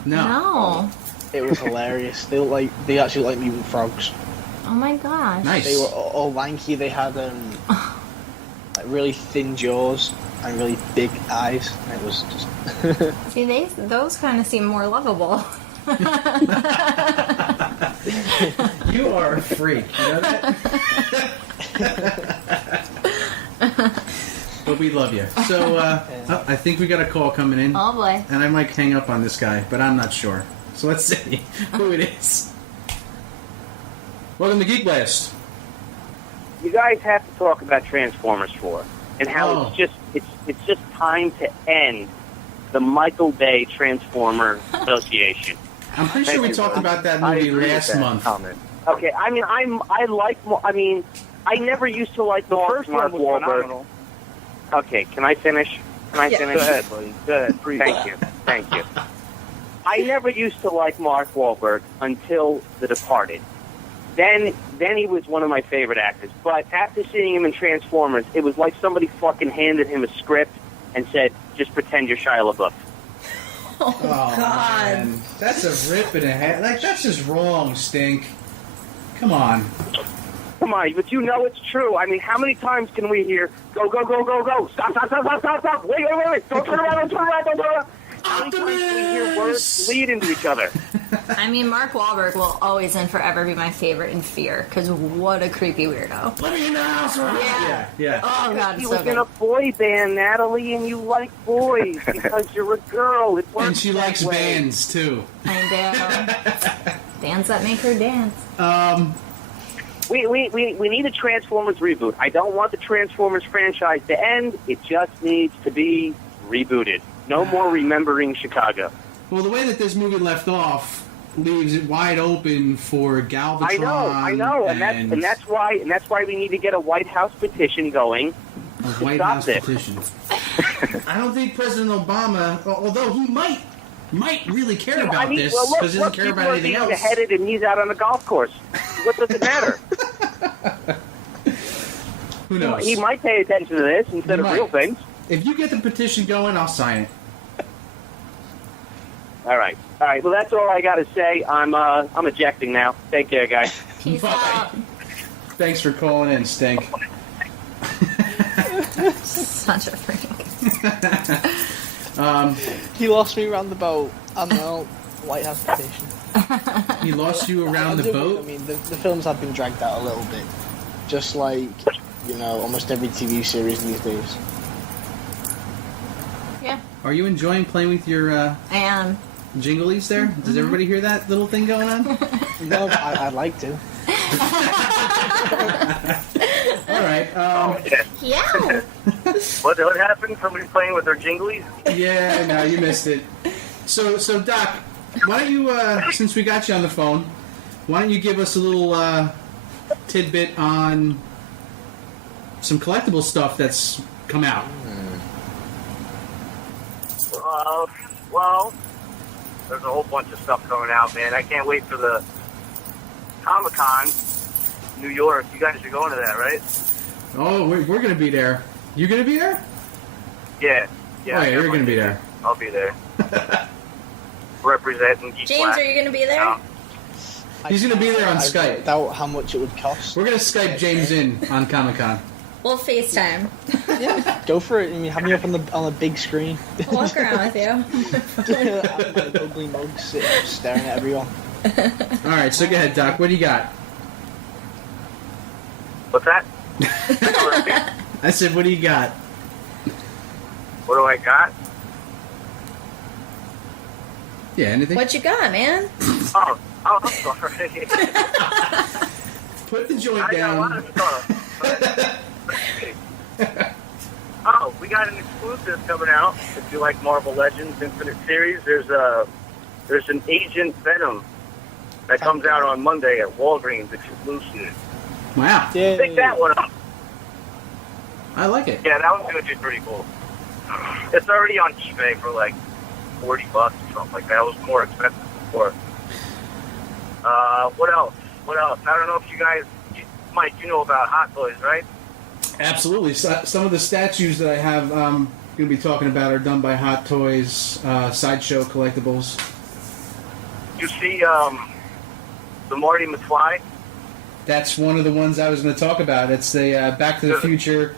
No. It was hilarious. They actually look like mutant frogs. Oh my gosh. Nice. They were all lanky. They had like really thin jaws and really big eyes. And it was just. See, those kind of seem more lovable. You are a freak. You know that? But we love you. So I think we got a call coming in. Oh boy. And I might hang up on this guy, but I'm not sure. So let's see who it is. Welcome to Geekblast. You guys have to talk about Transformers 4 and how it's just time to end the Michael Bay Transformer Association. I'm pretty sure we talked about that movie last month. Okay, I mean, I never used to like the first Mark Wahlberg. Okay, can I finish? Can I finish? Go ahead, buddy. Go ahead. Thank you. I never used to like Mark Wahlberg until The Departed. Then he was one of my favorite actors. But after seeing him in Transformers, it was like somebody fucking handed him a script and said, "Just pretend you're Shia LaBeouf." Oh, God. Man. That's a rip and a half. Like, that's just wrong, Stink. Come on. Come on, but you know it's true. I mean, how many times can we hear, go, go, go, go, go, stop, stop, stop, stop, stop, stop, wait, don't turn around, don't turn around, don't turn around. How many times can we hear words lead into each other? I mean, Mark Wahlberg will always and forever be my favorite in Fear, because what a creepy weirdo. Let me in the house, right? Yeah. Oh, God, he it's was so good. in a boy band, Natalie, and you like boys because you're a girl. It works And she that likes way. bands, too. I do. Bands that make her dance. We need a Transformers reboot. I don't want the Transformers franchise to end. It just needs to be rebooted. No more remembering Chicago. Well, the way that this movie left off leaves it wide open for Galvatron. I know, and that's why we need to get a White House petition going. A White House petition. I don't think President Obama, although he might really care about this because he doesn't care about anything else. People are beheaded and he's out on the golf course. What does it matter? Who knows? He might pay attention to this instead of real things. If you get the petition going, I'll sign it. All right. Well, that's all I got to say. I'm ejecting now. Take care, guys. Peace out. Thanks for calling in, Stink. Such a freak. He lost me around the boat. I'm now White House petition. He lost you around the boat? I mean, the films have been dragged out a little bit. Just like, almost every TV series these days. Yeah. Are you enjoying playing with your I am. jinglies there? Does everybody hear that little thing going on? No, I'd like to. All right. Yeah. What happened? Somebody playing with their jinglies? Yeah, no, you missed it. So Doc, why don't you, since we got you on the phone, why don't you give us a little tidbit on some collectible stuff that's come out? Well, there's a whole bunch of stuff coming out, man. I can't wait for the Comic-Con, New York. You guys are going to that, right? Oh, we're going to be there. You going to be there? Yeah. Oh, yeah, you're going to be there. I'll be there. Representing Geekblast. James, are you going to be there? He's going to be there on Skype. I doubt how much it would cost. We're going to Skype James in on Comic-Con. We'll FaceTime. Yeah, go for it. I mean, have me up on the big screen. I'll walk around with you. I'm like an ugly mug sitting up staring at everyone. All right, so go ahead, Doc. What do you got? What's that? I said, what do you got? What do I got? Yeah, anything? What you got, man? Oh, I'm sorry. Put the joint I got a down. lot of stuff. Oh, we got an exclusive coming out. If you like Marvel Legends Infinite Series, there's an Agent Venom that comes out on Monday at Walgreens exclusive. Wow. Pick that one up. I like it. Yeah, that one's going to be pretty cool. It's already on eBay for like $40 or something like that. It was more expensive before. What else? I don't know if you guys, Mike, you know about Hot Toys, right? Absolutely. So, some of the statues that I have going to be talking about are done by Hot Toys, Sideshow Collectibles. You see the Marty McFly? That's one of the ones I was going to talk about. It's the Back to the Future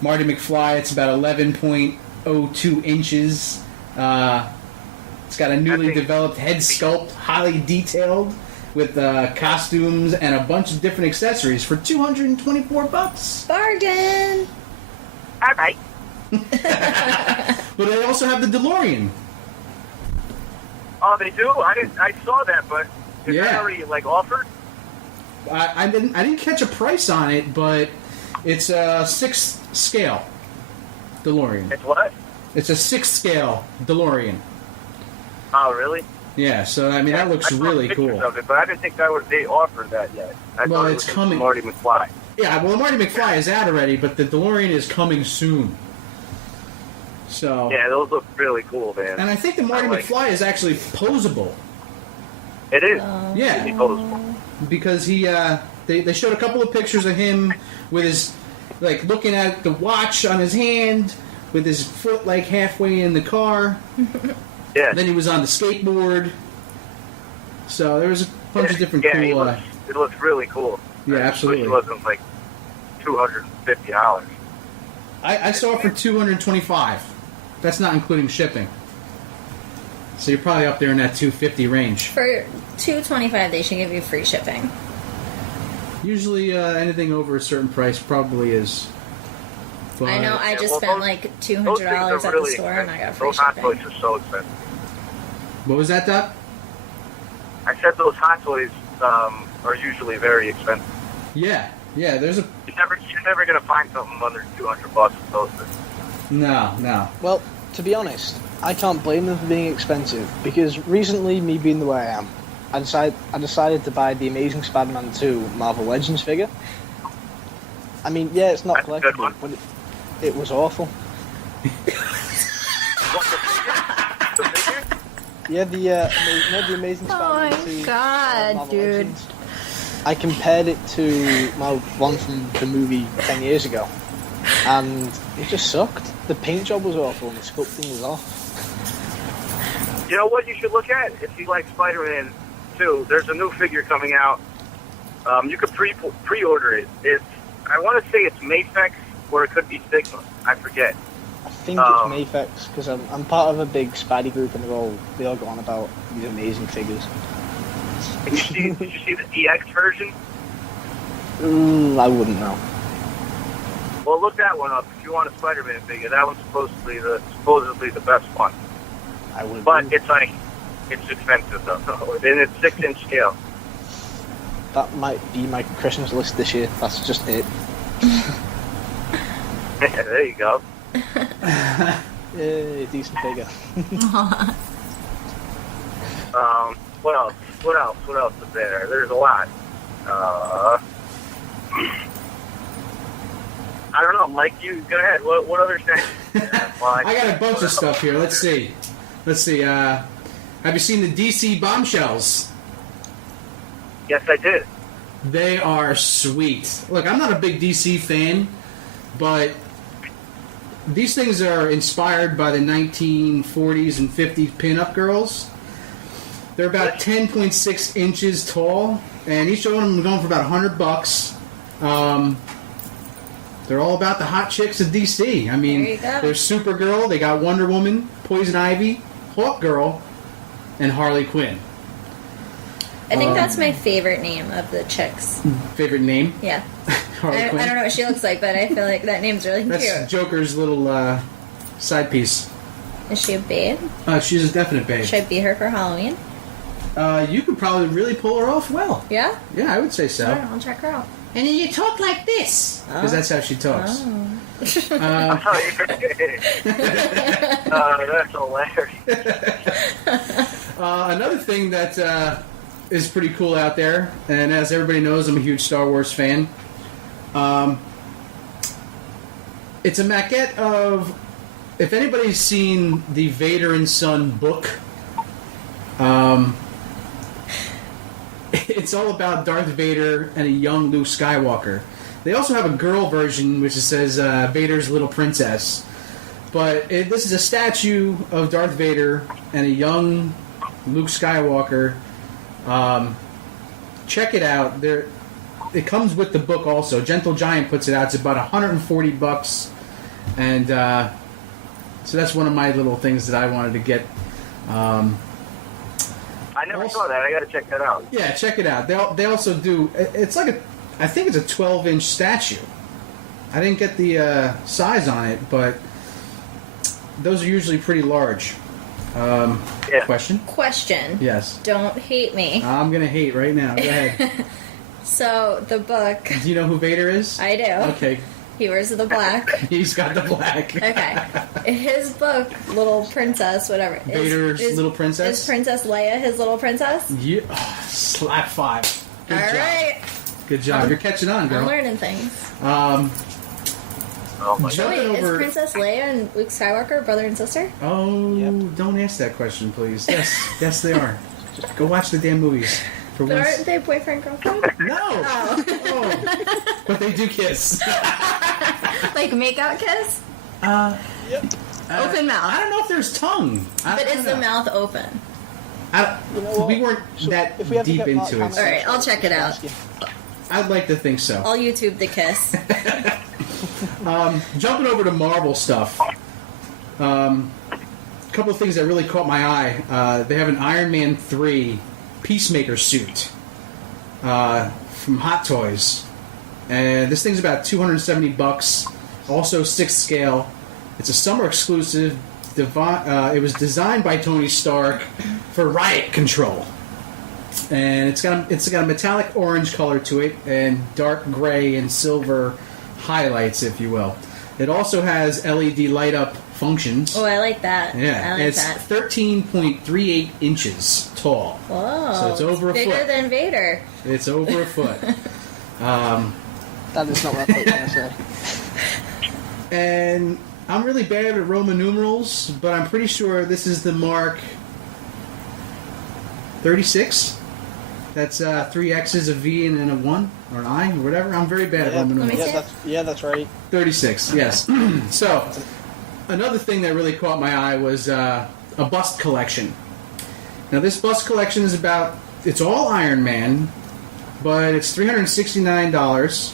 Marty McFly. It's about 11.02 inches. It's got a newly developed head sculpt, highly detailed, with costumes and a bunch of different accessories for $224. Bargain! All right. But they also have the DeLorean. Oh, they do? I saw that, but is that already offered? I didn't catch a price on it, but it's a 6th scale DeLorean. It's what? It's a 6th scale DeLorean. Oh, really? Yeah, so that looks really cool. Of it, but I didn't think they offered that yet. I well, thought it's it was coming. Marty McFly. Yeah, well, Marty McFly is out already, but the DeLorean is coming soon. So yeah, those look really cool, man. And I think the Marty McFly is actually posable. It is. Yeah, posable. Because they showed a couple of pictures of him with his looking at the watch on his hand with his foot halfway in the car. Yeah. Then he was on the skateboard. So there was a bunch of different cool. It looks really cool. Yeah, absolutely. It wasn't $250. I saw it for $225. That's not including shipping. So you're probably up there in that $250 range. For $225, they should give you free shipping. Usually, anything over a certain price probably is. But I know. I just spent $200 at the store, and I got free shipping. Those Hot shipping. Toys are so expensive. What was that, Doc? I said those Hot Toys are usually very expensive. Yeah. There's a. You're never gonna find something under $200 at those things. No. Well, to be honest, I can't blame them for being expensive, because recently, me being the way I am, I decided to buy the Amazing Spider-Man 2 Marvel Legends figure. I mean, yeah, it's not collectible, but it was awful. Yeah, the Amazing Spider-Man 2. Oh my god, Marvel dude. Legends. I compared it to my one from the movie 10 years ago, and it just sucked. The paint job was awful, and the sculpting was off. You know what you should look at if you like Spider-Man 2? There's a new figure coming out. You could pre-order it. I want to say it's Mafex, or it could be Sigma. I forget. I think it's Mafex, because I'm part of a big Spidey group, and they all go on about these amazing figures. Did you see the DX version? I wouldn't know. Well, look that one up if you want a Spider-Man figure. That one's supposedly the best one. I would. But it's expensive though, and it's 6-inch scale. That might be my Christmas list this year. That's just it. There you go. Yay, decent figure. What else is there? There's a lot. I don't know, Mike. You go ahead. What other things? I got a bunch of stuff here. Let's see. Have you seen the DC bombshells? Yes, I did. They are sweet. Look, I'm not a big DC fan, but these things are inspired by the 1940s and 50s pinup girls. They're about 10.6 inches tall, and each of them are going for about $100. They're all about the hot chicks of DC. I mean, there's Supergirl, they got Wonder Woman, Poison Ivy, Hawkgirl, and Harley Quinn. I think that's my favorite name of the chicks. Favorite name? Yeah. Harley Quinn? I don't know what she looks like, but I feel like that name's really That's cute. Joker's little side piece. Is she a babe? She's a definite babe. Should I be her for Halloween? You could probably really pull her off well. Yeah? Yeah, I would say so. Sure, I'll check her out. And then you talk like this. Because that's how she talks. Oh. That's hilarious. Another thing that is pretty cool out there, and as everybody knows, I'm a huge Star Wars fan. It's a maquette of, if anybody's seen the Vader and Son book, it's all about Darth Vader and a young Luke Skywalker. They also have a girl version, which says Vader's Little Princess. But this is a statue of Darth Vader and a young Luke Skywalker. Check it out. It comes with the book also. Gentle Giant puts it out. It's about $140. And so that's one of my little things that I wanted to get. I never saw that. I got to check that out. Yeah, check it out. They also do. It's like I think it's a 12-inch statue. I didn't get the size on it, but those are usually pretty large. Question? Question. Yes. Don't hate me. I'm gonna hate right now. Go ahead. So the book. Do you know who Vader is? I do. Okay. He wears the black. He's got the black. Okay. His book, Little Princess, whatever. Vader's Little Princess? Is Princess Leia his little princess? Yeah. Slap 5. Good job. Right. Good job. You're catching on, girl. I'm learning things. Jumping over. Is Princess Leia and Luke Skywalker brother and sister? Oh, Don't ask that question, please. Yes, they are. Just go watch the damn movies. But aren't they boyfriend girlfriend? No. Oh. But they do kiss. Like make out kiss? Yep. Open mouth. I don't know if there's tongue. But is the mouth open? We weren't that deep into it. All right, I'll check it out. I'd like to think so. I'll YouTube the kiss. Jumping over to Marvel stuff. A couple of things that really caught my eye. They have an Iron Man 3 Peacemaker suit from Hot Toys. And this thing's about $270. Also 6th scale. It's a summer exclusive. It was designed by Tony Stark for Riot Control. And it's got a metallic orange color to it and dark gray and silver highlights, if you will. It also has LED light up functions. Oh, I like that. Yeah, it's 13.38 inches tall. Whoa! So it's over a foot. Bigger than Vader. It's over a foot. That is not what I thought you were going to say. And I'm really bad at Roman numerals, but I'm pretty sure this is the Mark 36. That's 3 X's, a V, and a 1, or an I, or whatever. I'm very bad at Roman numerals. That's right. 36, yes. So, another thing that really caught my eye was a bust collection. Now, this bust collection is it's all Iron Man, but it's $369.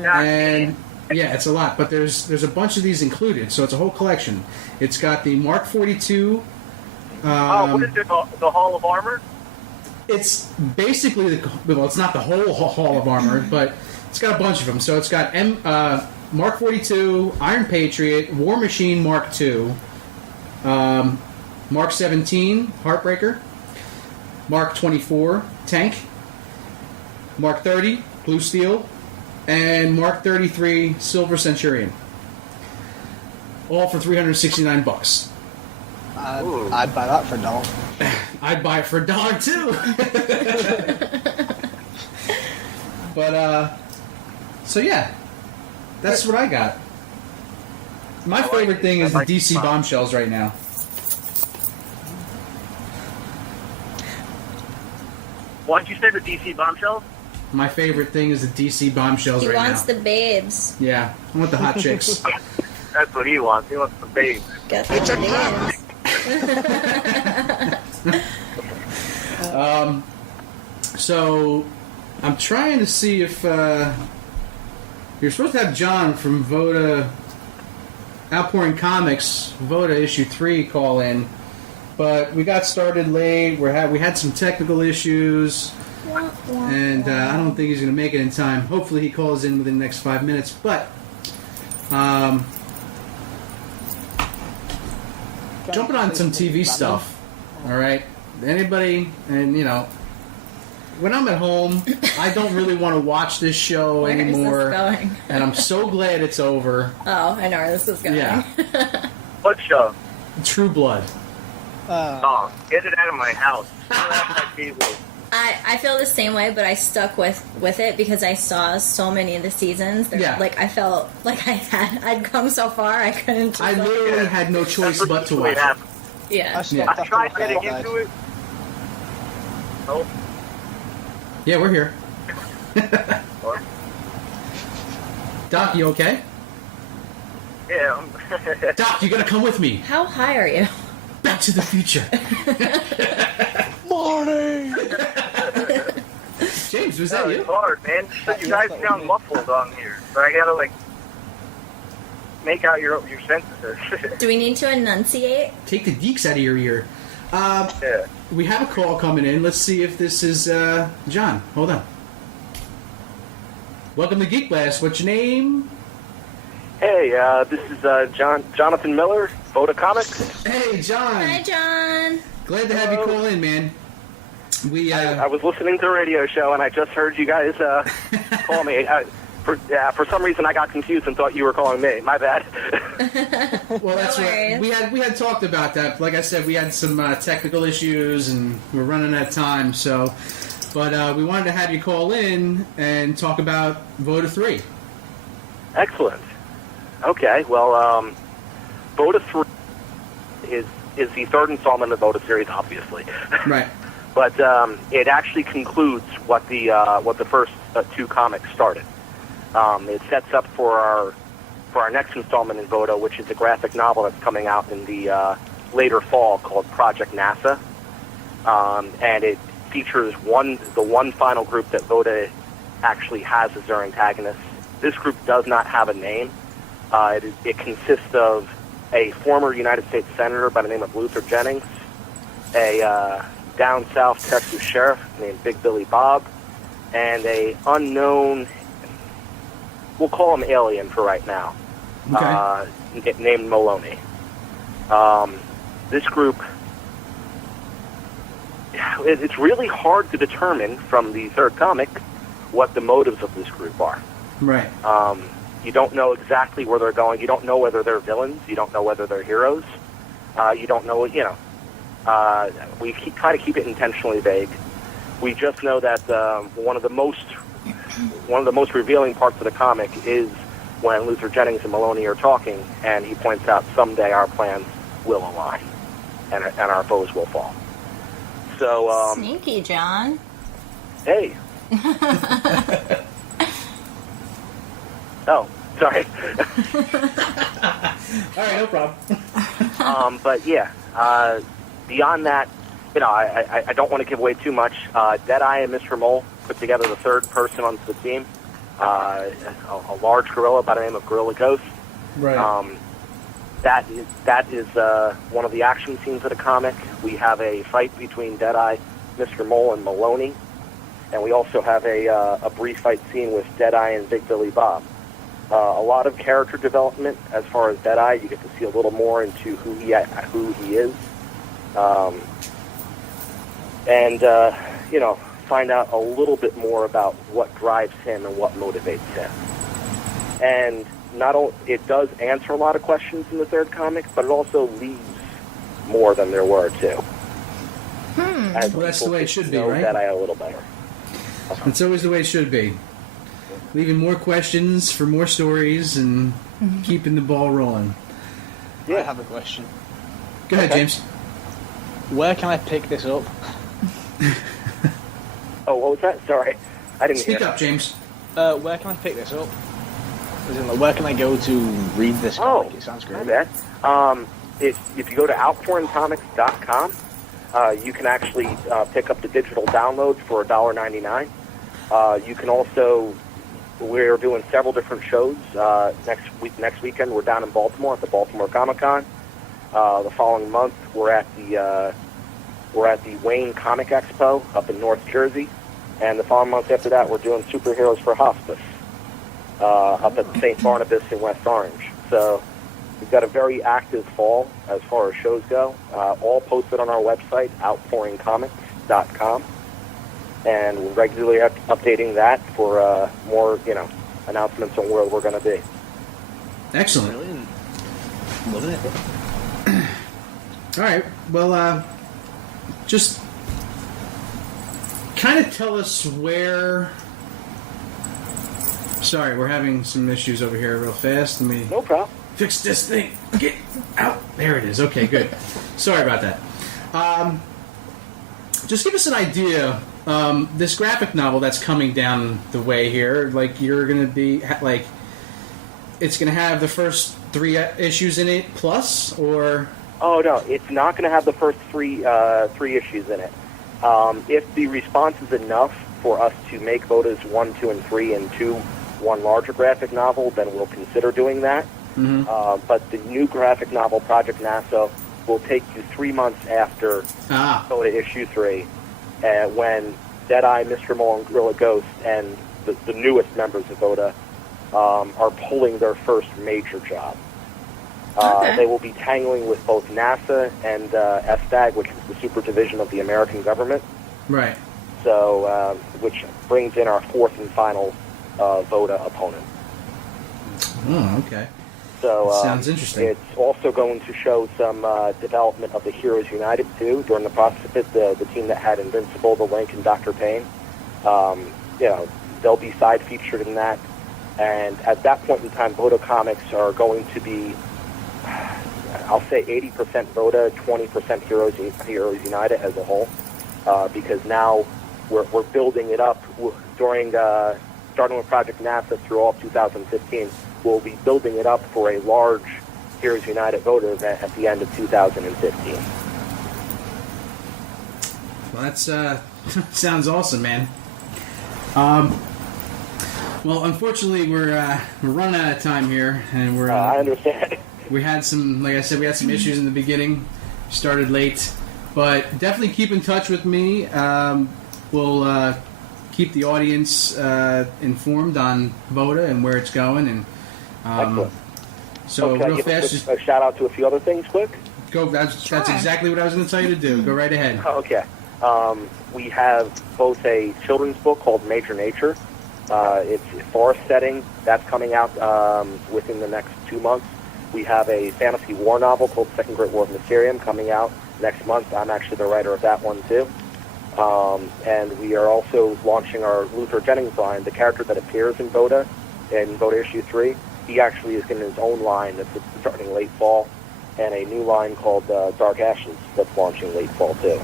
And, yeah, it's a lot. But there's a bunch of these included, so it's a whole collection. It's got the Mark 42. What is it, the Hall of Armor? It's basically it's not the whole Hall of Armor, but it's got a bunch of them. So it's got Mark 42, Iron Patriot, War Machine Mark II, Mark 17, Heartbreaker, Mark 24, Tank, Mark 30, Blue Steel, and Mark 33, Silver Centurion. All for $369. I'd buy that for $1. I'd buy it for $1 too. But so yeah, that's what I got. My favorite thing is the DC bombshells right now. Why'd you say the DC bombshells? My favorite thing is the DC bombshells right now. He wants the babes. Yeah, I want the hot chicks. That's what he wants. He wants the babes. Get the babes. So I'm trying to see if you're supposed to have John from Voda Outpouring Comics Voda issue 3 call in, but we got started late. We had some technical issues, and I don't think he's going to make it in time. Hopefully he calls in within the next 5 minutes, but jumping on some TV stuff, all right? Anybody, and when I'm at home, I don't really want to watch this show anymore. Where is this going? And I'm so glad it's over. Oh, I know where this is going. Yeah. What show? True Blood. Get it out of my house. I feel the same way, but I stuck with it because I saw so many of the seasons. Yeah. Like I felt like I'd come so far I couldn't. I literally had no choice but to watch it. Yeah. I tried getting into it. Oh. Yeah, we're here. Doc, you okay? Yeah. Doc, you gotta come with me. How high are you? Back to the future. Marty! James, was that It's you? hard, man. You guys sound muffled on here. So I gotta, like, make out your sentences. Do we need to enunciate? Take the deeks out of your ear. Yeah. We have a call coming in. Let's see if this is John. Hold on. Welcome to Geekblast. What's your name? Hey, this is Jonathan Miller, Voda Comics. Hey, John. Hi, John. Glad to have you call in, man. I was listening to a radio show, and I just heard you guys call me. For some reason, I got confused and thought you were calling me. My bad. Well, that's right. We had talked about that. Like I said, we had some technical issues, and we're running out of time. So, but we wanted to have you call in and talk about Voda 3. Excellent. Okay, well, Voda 3 is the third installment of the Voda series, obviously. Right. But it actually concludes what the first two comics started. It sets up for our next installment in Voda, which is a graphic novel that's coming out in the later fall called Project NASA, and it features the one final group that Voda actually has as their antagonist. This group does not have a name. It consists of a former United States Senator by the name of Luther Jennings, a down south Texas sheriff named Big Billy Bob, and a unknown, we'll call him alien for right now, named Maloney. This group, it's really hard to determine from the third comic what the motives of this group are. Right. You don't know exactly where they're going. You don't know whether they're villains. You don't know whether they're heroes. You don't know, we try to keep it intentionally vague. We just know that one of the most revealing parts of the comic is when Luther Jennings and Maloney are talking, and he points out someday our plans will align, and our foes will fall. So, Sneaky, John. Hey. Oh, sorry. All right, no problem. But yeah, beyond that, I don't want to give away too much. Deadeye and Mr. Mole put together the third person onto the team, a large gorilla by the name of Gorilla Ghost. Right. That is one of the action scenes of the comic. We have a fight between Deadeye, Mr. Mole, and Maloney, and we also have a brief fight scene with Deadeye and Big Billy Bob. A lot of character development as far as Deadeye. You get to see a little more into who he is, and find out a little bit more about what drives him and what motivates him. And not only it does answer a lot of questions in the third comic, but it also leaves more than there were too. Well, that's the way it should be, right? Deadeye a little better. It's always the way it should be. Leaving more questions for more stories and keeping the ball rolling. Yeah. I have a question. Go ahead, James. Where can I pick this up? Oh, what was that? Sorry. I didn't Speak hear. up, James. Where can I pick this up? As in, like, where can I go to read this comic? It sounds great. Okay. If you go to outpouringcomics.com, you can actually pick up the digital download for $1.99. You can also, we're doing several different shows. Next weekend we're down in Baltimore at the Baltimore Comic-Con. The following month we're at the Wayne Comic Expo up in North Jersey, and the following month after that we're doing Superheroes for Hospice up at St. Barnabas in West Orange. So we've got a very active fall as far as shows go, all posted on our website, outpouringcomics.com, and we're regularly updating that for more, announcements on where we're going to be. Excellent. Brilliant. Loving it. All right. Well, just kind of tell us where. Sorry, we're having some issues over here real fast. Let me No problem. fix this thing. Get out. There it is. Okay, good. Sorry about that. Just give us an idea. This graphic novel that's coming down the way here, like you're going to be like, it's going to have the first 3 issues in it plus, or? Oh no, it's not going to have the first three issues in it. If the response is enough for us to make Voda's 1, 2, and 3 into one larger graphic novel, then we'll consider doing that. Mm-hmm. But the new graphic novel, Project NASA, will take you 3 months after Voda issue 3, when Deadeye, Mr. Mole, and Gorilla Ghost, and the newest members of Voda are pulling their first major job. They will be tangling with both NASA and SDAG, which is the super division of the American government. Right. So, which brings in our 4th and final Voda opponent. Oh, okay. So sounds interesting. It's also going to show some development of the Heroes United too. During the process of it, the team that had Invincible, The Link, and Dr. Payne, they'll be side featured in that. And at that point in time, Voda comics are going to be, I'll say 80% Voda, 20% Heroes United as a whole, because now we're building it up during starting with Project NASA through all of 2015. We'll be building it up for a large Heroes United Voda event at the end of 2015. Well, that's sounds awesome, man. Well, unfortunately, we're running out of time here, and we're. I understand. We had some, like I said, we had some issues in the beginning. Started late, but definitely keep in touch with me. We'll keep the audience informed on Voda and where it's going, and. So real fast, just a shout out to a few other things, quick. Go. That's exactly what I was going to tell you to do. Go right ahead. Okay. We have both a children's book called Major Nature. It's a forest setting that's coming out within the next 2 months. We have a fantasy war novel called Second Great War of Mysterium coming out next month. I'm actually the writer of that one too. And we are also launching our Luther Jennings line, the character that appears in Voda issue 3. He actually is getting his own line that's starting late fall, and a new line called Dark Ashes that's launching late fall too.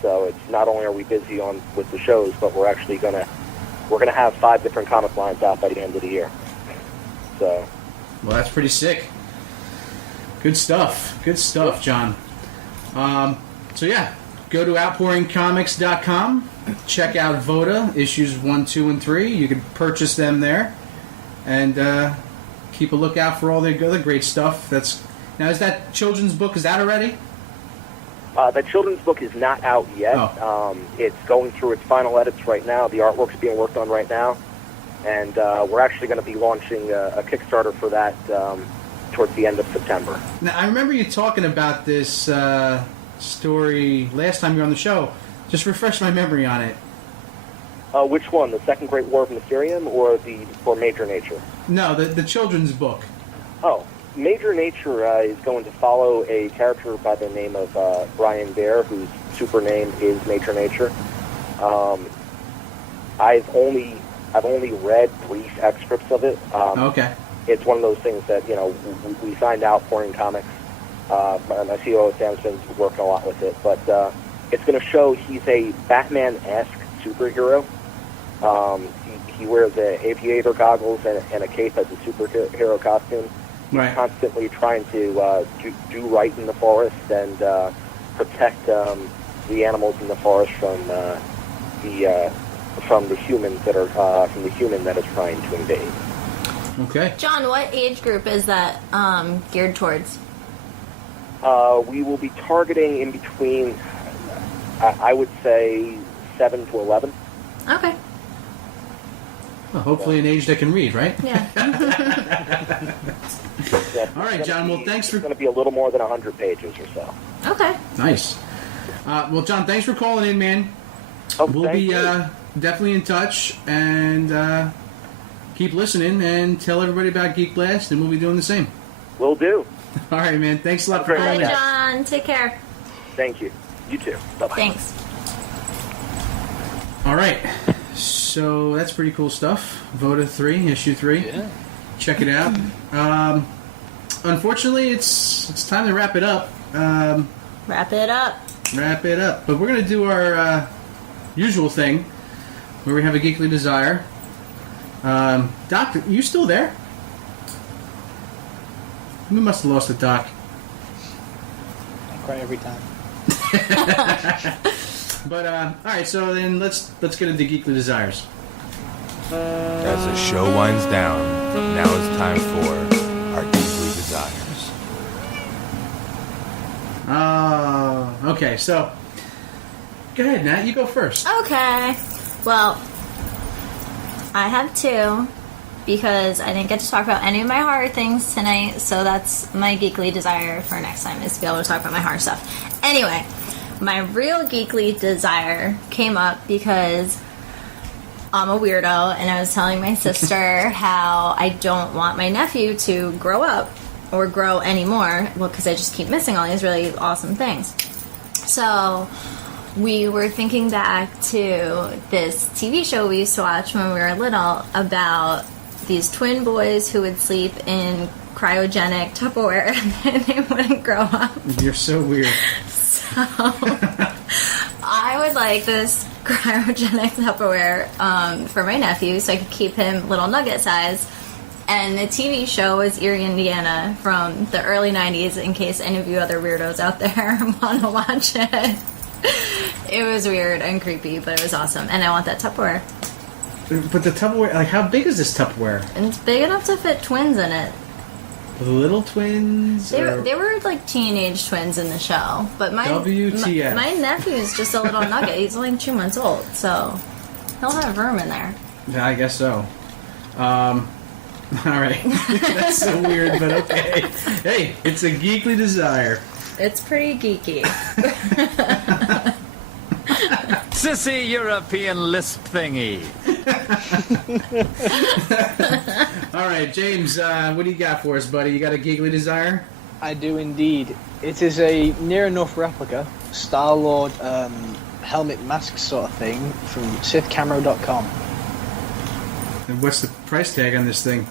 So it's not only are we busy with the shows, but we're actually gonna have 5 different comic lines out by the end of the year. So, well, that's pretty sick. Good stuff, John. So yeah, go to outpouringcomics.com. Check out Voda issues 1, 2, and 3. You can purchase them there, and keep a lookout for all the other great stuff. Now, is that children's book? Is that already? The children's book is not out yet. Oh. It's going through its final edits right now. The artwork's being worked on right now, and we're actually going to be launching a Kickstarter for that towards the end of September. Now, I remember you talking about this story last time you were on the show. Just refresh my memory on it. Which one? The Second Great War of Mysterium or Major Nature? No, the children's book. Oh, Major Nature is going to follow a character by the name of Brian Bear, whose super name is Major Nature. I've only read brief excerpts of it. Okay. It's one of those things that we signed Outpouring Comics. My CEO Sam's been working a lot with it, but it's going to show he's a Batman-esque superhero. He wears aviator goggles and a cape as a superhero costume. Right. He's constantly trying to do right in the forest and protect the animals in the forest from the humans that are from the human that is trying to invade. Okay. John, what age group is that geared towards? We will be targeting in between, I would say, 7 to 11. Okay. Well, hopefully an age that can read, right? Yeah. All right, John. Well, thanks for. It's going to be a little more than 100 pages or so. Okay. Nice. Well, John, thanks for calling in, man. We'll be definitely in touch, and keep listening, and tell everybody about Geekblast, and we'll be doing the same. Will do. All right, man. Thanks a lot for calling Bye, in. John. Take care. Thank you. You too. Bye-bye. Thanks. All right. So that's pretty cool stuff. Voda 3, issue 3. Yeah. Check it out. Unfortunately, it's time to wrap it up. Wrap it up. But we're going to do our usual thing, where we have a Geekly Desire. Doctor, you still there? We must have lost the doc. I cry every time. But all right, so then let's get into Geekly Desires. As the show winds down, now it's time for our Geekly Desires. Okay, so go ahead, Nat. You go first. Okay. Well, I have two because I didn't get to talk about any of my horror things tonight, so that's my geekly desire for next time is to be able to talk about my horror stuff. Anyway, my real geekly desire came up because I'm a weirdo, and I was telling my sister how I don't want my nephew to grow up or grow anymore, well, because I just keep missing all these really awesome things. So we were thinking back to this TV show we used to watch when we were little about these twin boys who would sleep in cryogenic Tupperware and they wouldn't grow up. You're so weird. So I would like this cryogenic Tupperware for my nephew so I could keep him little nugget size. And the TV show was Erie, Indiana from the early 90s, in case any of you other weirdos out there want to watch it. It was weird and creepy, but it was awesome. And I want that Tupperware. But the Tupperware, like, how big is this Tupperware? And it's big enough to fit twins in it. The little twins? They were like teenage twins in the show. But WTF. My nephew's just a little nugget. He's only 2 months old, so he'll have room in there. Yeah, I guess so. Alright. That's so weird, but okay. Hey, it's a geekly desire. It's pretty geeky. Sissy European lisp thingy. Alright, James, what do you got for us, buddy? You got a geekly desire? I do indeed. It is a near enough replica Star-Lord helmet mask sort of thing from SithCamera.com. And what's the price tag on this thing?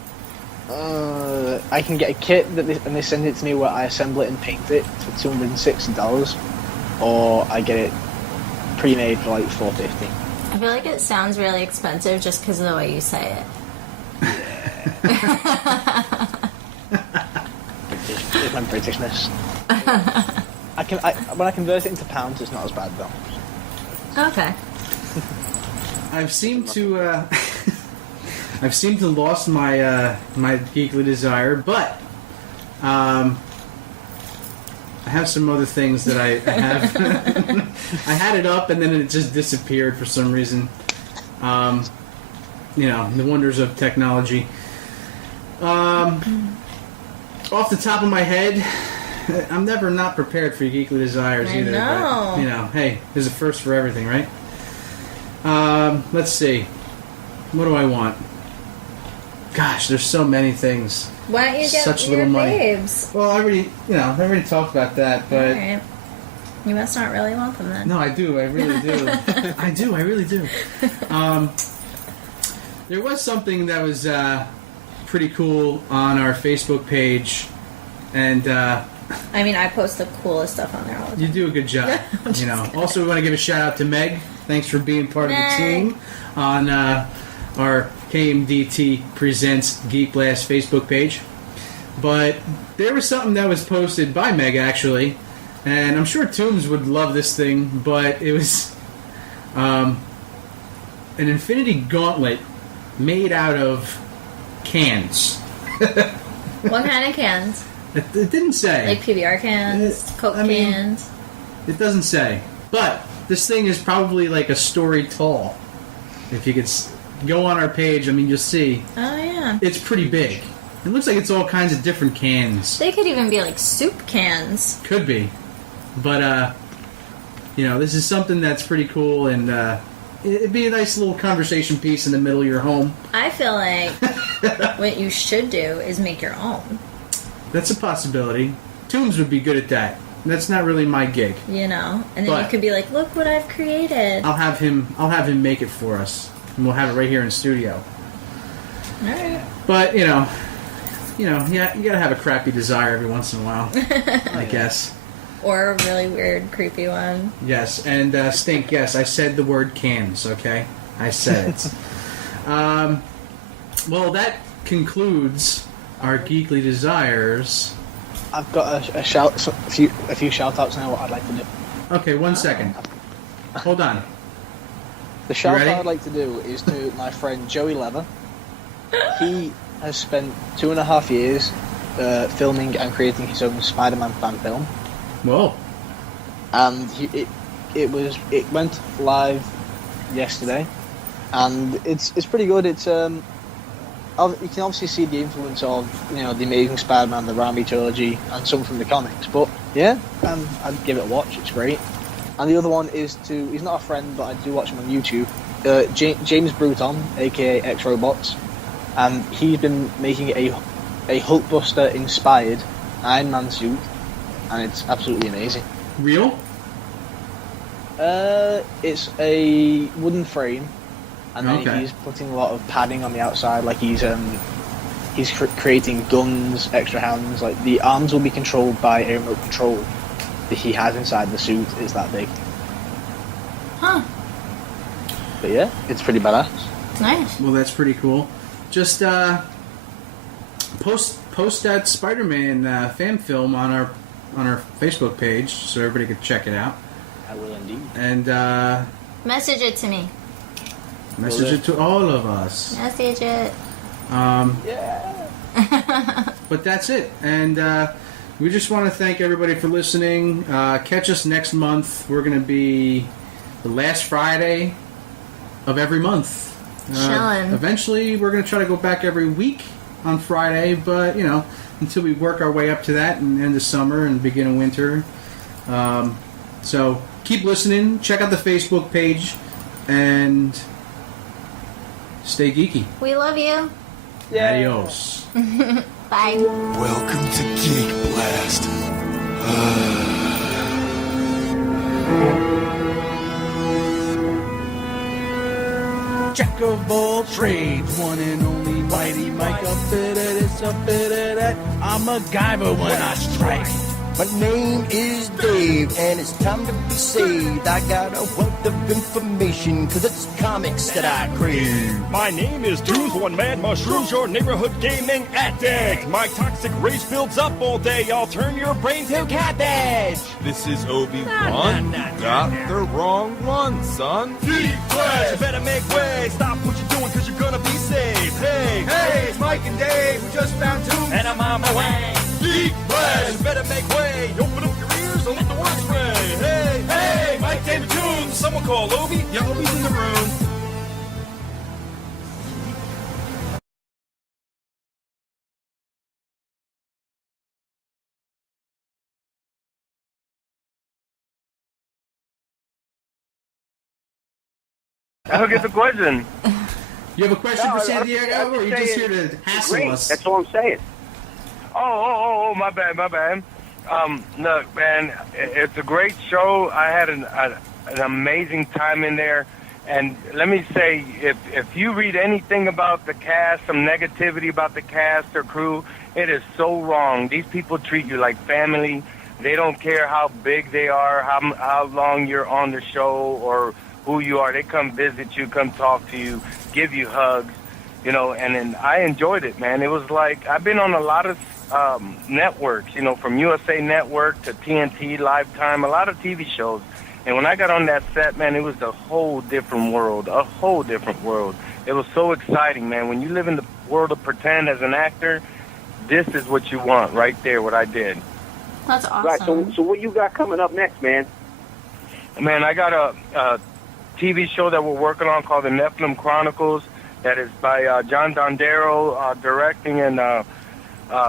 I can get a kit and they send it to me where I assemble it and paint it for $260, or I get it pre-made for like $450. I feel like it sounds really expensive just because of the way you say it. It's my Britishness. When I convert it into pounds, it's not as bad though. Okay. I've seemed to lost my my geekly desire, but I have some other things that I have. I had it up and then it just disappeared for some reason. The wonders of technology. Off the top of my head, I'm never not prepared for geekly desires either. Know. But, hey, there's a first for everything, right? Let's see. What do I want? Gosh, there's so many things. Why don't you get Such your little money. babes? Well, I already talked about that, but Alright. You must not really want them then. no, I do. I really do. I really do. There was something that was pretty cool on our Facebook page, and I mean, I post the coolest stuff on there all the time. you do a good job. Also, we want to give a shout out to Meg. Thanks for being part of the team on our KMDT Presents Geekblast Facebook page. But there was something that was posted by Meg, actually, and I'm sure Toombs would love this thing, but it was an infinity gauntlet made out of cans. What kind of cans? It didn't say. Like PBR cans, Coke cans? It doesn't say. But this thing is probably like a story tall. If you could go on our page, you'll see. Oh, yeah. It's pretty big. It looks like it's all kinds of different cans. They could even be like soup cans. Could be. But, this is something that's pretty cool, and it'd be a nice little conversation piece in the middle of your home. I feel like what you should do is make your own. That's a possibility. Toombs would be good at that. That's not really my gig. And then you could be like, look what I've created. I'll have him make it for us, and we'll have it right here in studio. All right. But yeah, you gotta have a crappy desire every once in a while, I guess. Or a really weird, creepy one. Yes, and Stink. Yes, I said the word cans. Okay, I said it. Well, that concludes our geekly desires I've got a few shout outs now. What I'd like to do. Okay, 1 second. Hold on. The shout ready? out I'd like to do is to my friend Joey Leather. He has spent 2.5 years filming and creating his own Spider-Man fan film. Whoa! And it went live yesterday, and it's pretty good. It's you can obviously see the influence of the Amazing Spider-Man, the Raimi trilogy, and some from the comics. But yeah, I'd give it a watch. It's great. And the other one is he's not a friend, but I do watch him on YouTube. James Bruton, aka X Robots, and he's been making a Hulkbuster inspired Iron Man suit, and it's absolutely amazing. Real? It's a wooden frame, and then Okay. he's putting a lot of padding on the outside. Like he's creating guns, extra hands. Like the arms will be controlled by a remote control that he has inside the suit. It's that big. Huh. But yeah, it's pretty badass. Nice. Well, that's pretty cool. Just post that Spider-Man fan film on our Facebook page so everybody can check it out. I will indeed. And Message it to me. message it to all of us. Message it. Yeah. But that's it. And we just want to thank everybody for listening. Catch us next month. We're going to be the last Friday of every month. Chilling. Eventually, we're going to try to go back every week on Friday, but, until we work our way up to that and end of summer and begin of winter. So keep listening. Check out the Facebook page and stay geeky. We love you. Adios. Bye. Welcome to Geekblast. Jack of all trades, one and only mighty Mike. Up it, it's up it, I'm a MacGyver when I strike. My name is Dave, and it's time to be saved. I got a wealth of information, cause it's comics that I crave. My name is Dooz, one mad mushrooms, your neighborhood gaming addict. My toxic race builds up all day, I'll turn your brain to cabbage. This is Obi-Wan. You got the wrong one, son. Geekblast! You better make way, stop what you're doing, cause you're gonna be saved. Hey, it's Mike and Dave, we just found two, and I'm on my way. Geekblast! You better make way, open up your ears and let the words ring. Hey, Mike, Dave, and Tunes, someone call Obi. Yeah, Obi's in the room. I don't get the question. You have a question for Santiago, or are you just here to hassle great. us? That's all I'm saying. Oh, my bad. Look, man, it's a great show. I had an amazing time in there. And let me say, if you read anything about the cast, some negativity about the cast or crew, it is so wrong. These people treat you like family. They don't care how big they are, how long you're on the show, or who you are. They come visit you, come talk to you, give you hugs, and then I enjoyed it, man. It was like, I've been on a lot of networks, from USA Network to TNT, Lifetime, a lot of TV shows. And when I got on that set, man, it was a whole different world, It was so exciting, man. When you live in the world of pretend as an actor, this is what you want right there, what I did. That's awesome. Right, so what you got coming up next, man? Man, I got a TV show that we're working on called The Nephilim Chronicles that is by John Dondero, directing and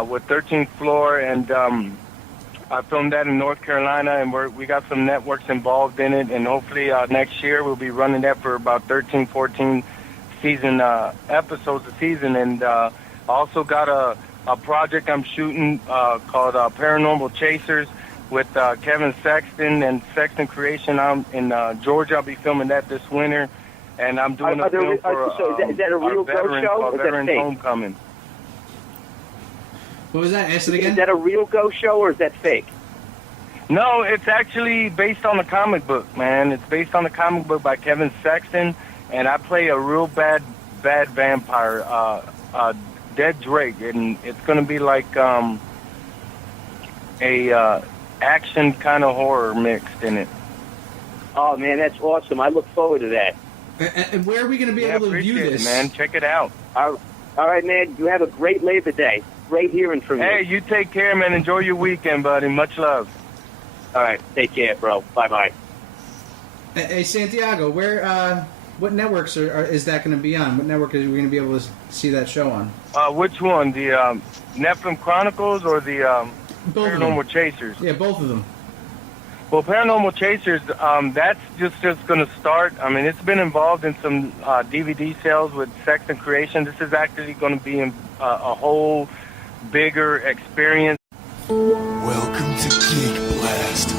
with 13th Floor, and I filmed that in North Carolina, and we got some networks involved in it, and hopefully next year we'll be running that for about 13, 14 season episodes a season, and I also got a project I'm shooting called Paranormal Chasers with Kevin Sexton and Sexton Creation. I'm in Georgia. I'll be filming that this winter, and I'm doing a film for is that a real veterans ghost show, called or is that Veterans fake? Homecoming. What was that? Ask it again? Is that a real ghost show, or is that fake? No, it's actually based on the comic book, man. It's based on the comic book by Kevin Sexton, and I play a real bad vampire, Dead Drake, and it's going to be like a action kind of horror mixed in it. Oh man, that's awesome! I look forward to that. And where are we going to be able to view this? Man, check it out. All right, man. You have a great Labor Day. Great hearing from you. Hey, you take care, man. Enjoy your weekend, buddy. Much love. All right, take care, bro. Bye-bye. Hey, Santiago, what networks is that going to be on? What network are we going to be able to see that show on? Which one? The Nephilim Chronicles or the Paranormal Chasers? Yeah, both of them. Well, Paranormal Chasers, that's just going to start. I mean, it's been involved in some DVD sales with Sex and Creation. This is actually going to be a whole bigger experience. Welcome to Geekblast.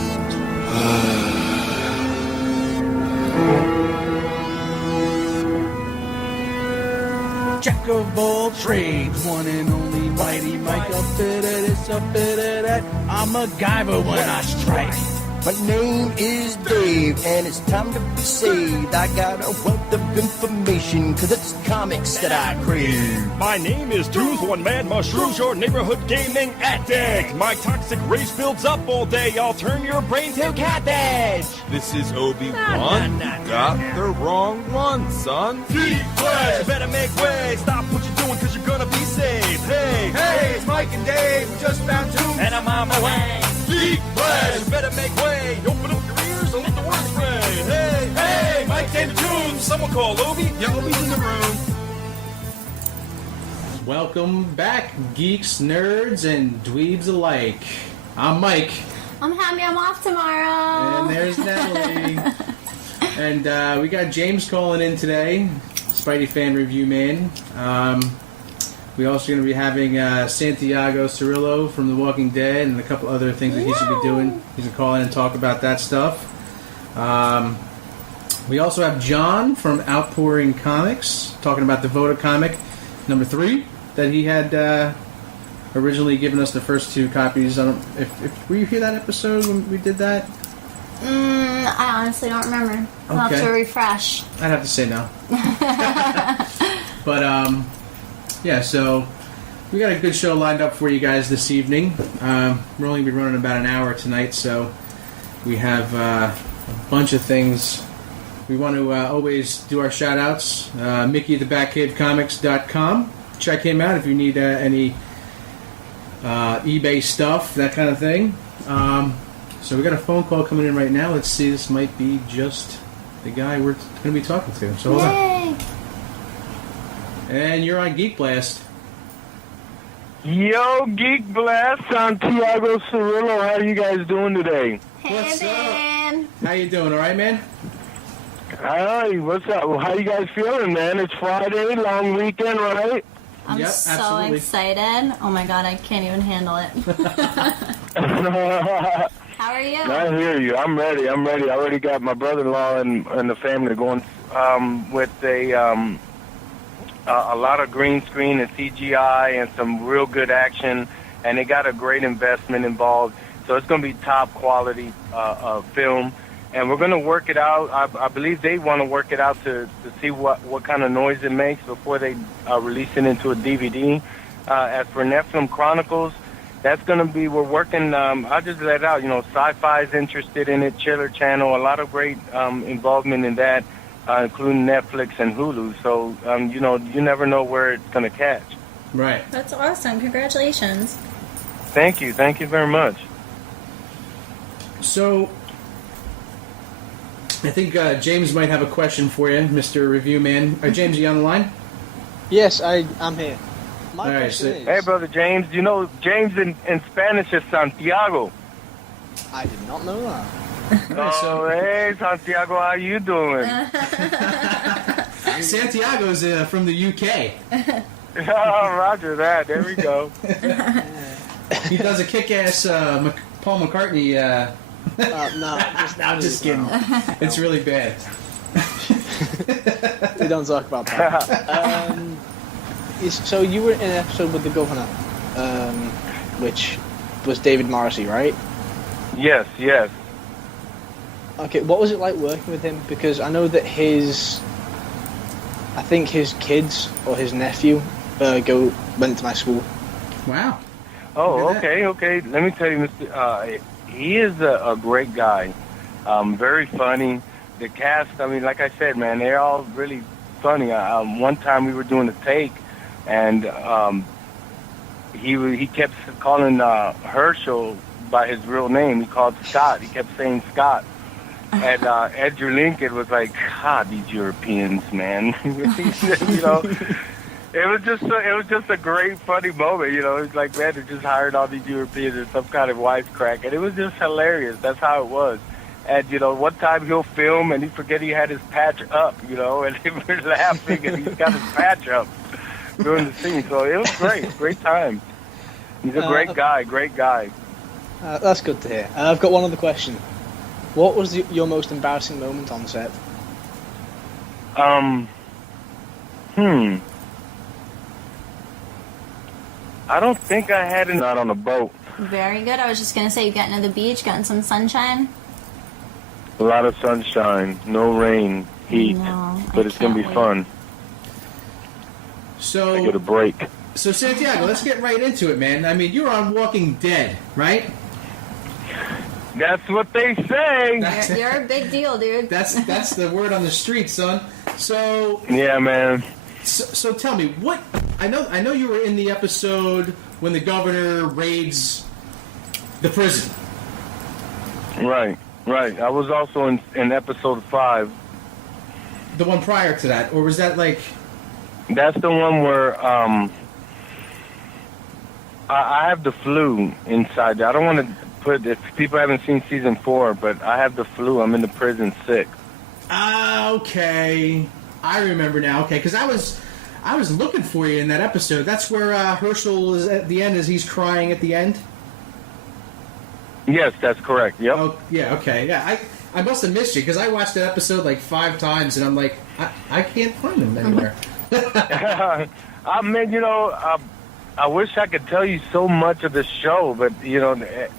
Jack of all trades, one and only mighty Mike up it, it's up it. I'm a Guyver when I strike. My name is Dave, and it's time to be saved. I got a wealth of information, cause it's comics that I crave. My name is Tooth, one mad mushrooms, your neighborhood gaming addict. My toxic race builds up all day, I'll turn your brain to cabbage. This is Obi-Wan. Got the wrong one, son. Geekblast, you better make way, stop what you're doing cause you're gonna be saved. Hey, it's Mike and Dave, we just found two, and I'm on my way. Geekblast, you better make way, open up your ears and let the word spray. Hey, Mike, Dave, and Tunes, someone call Obi. Yeah, Obi's in the room. Welcome back, geeks, nerds, and dweebs alike. I'm Mike. I'm happy I'm off tomorrow. And there's Natalie. And we got James calling in today, Spidey fan review man. We're also going to be having Santiago Cirilo from The Walking Dead and a couple other things that he should be doing. He's going to call in and talk about that stuff. We also have Jon from Outpouring Comics talking about the Voda comic number 3 that he had originally given us the first 2 copies. I don't. If were you here that episode when we did that? I honestly don't remember. I'll have to refresh. I'd have to say no. But yeah, so we got a good show lined up for you guys this evening. We're only going to be running about an hour tonight, so we have a bunch of things. We want to always do our shout-outs. Mickey at thebatcavecomics.com. Check him out if you need any eBay stuff, that kind of thing. So we got a phone call coming in right now. Let's see, this might be just the guy we're going to be talking to. So hold on. And you're on Geekblast. Yo, Geekblast, Santiago Cirilo. How are you guys doing today? Hey, What's man. up? How you doing? All right, man? Hi, what's up? How you guys feeling, man? It's Friday, long weekend, right? I'm Yep, so absolutely. excited. Oh my god, I can't even handle it. How are you? I hear you. I'm ready. I already got my brother-in-law and the family going with a lot of green screen and CGI and some real good action, and they got a great investment involved. So it's going to be top quality film, and we're going to work it out. I believe they want to work it out to see what kind of noise it makes before they release it into a DVD. As for Nephilim Chronicles, that's going to be, we're working, I'll just let it out, Sci-Fi's interested in it, Chiller Channel, a lot of great involvement in that, including Netflix and Hulu. So, you never know where it's going to catch. Right. That's awesome. Congratulations. Thank you very much. So, I think James might have a question for you, Mr. Review Man. James, are you on the line? Yes, I'm here. My All right, question is... Hey, Brother James, James in Spanish is Santiago. I did not know that. Oh, hey, Santiago, how you doing? Santiago's from the UK. Oh, roger that. There we go. He does a kick-ass Paul McCartney. No, just kidding. It's really bad. We don't talk about that. So you were in an episode with the governor, which was David Morrissey, right? Yes. Okay, what was it like working with him? Because I know that I think his kids or his nephew went to my school. Wow. Oh, okay. Let me tell you, Mr. He is a great guy. Very funny. The cast, I mean, like I said, man, they're all really funny. One time we were doing a take, and he kept calling Herschel by his real name. He called Scott. He kept saying Scott. And Andrew Lincoln was like, God, these Europeans, man. You know, it was just a great, funny moment. You know, it's like, man, they just hired all these Europeans in some kind of wisecrack, and it was just hilarious. That's how it was. And you know, one time he'll film and he forget he had his patch up. You know, and we're laughing, and he's got his patch up during the scene. So it was great time. He's a great guy. That's good to hear. I've got one other question. What was your most embarrassing moment on set? I don't think I had it out on a boat. Very good. I was just going to say, you getting to the beach, getting some sunshine? A lot of sunshine, no rain, heat, but it's going to be fun. So, I get a break. So, Santiago, let's get right into it, man. I mean, you're on Walking Dead, right? That's what they say. You're a big deal, dude. That's the word on the street, son. So yeah, man. So tell me, what I know you were in the episode when the governor raids the prison. Right. I was also in episode 5. The one prior to that, or was that like? That's the one where I have the flu inside. I don't want to put, if people haven't seen season 4, but I have the flu. I'm in the prison sick. Okay, I remember now. Okay, because I was looking for you in that episode. That's where Herschel is at the end, as he's crying at the end. Yes, that's correct. Yep. Oh, yeah. Okay. Yeah, I must have missed you because I watched that episode like 5 times, and I'm like, I can't find him anywhere. I mean, you know, I wish I could tell you so much of the show, but, you know,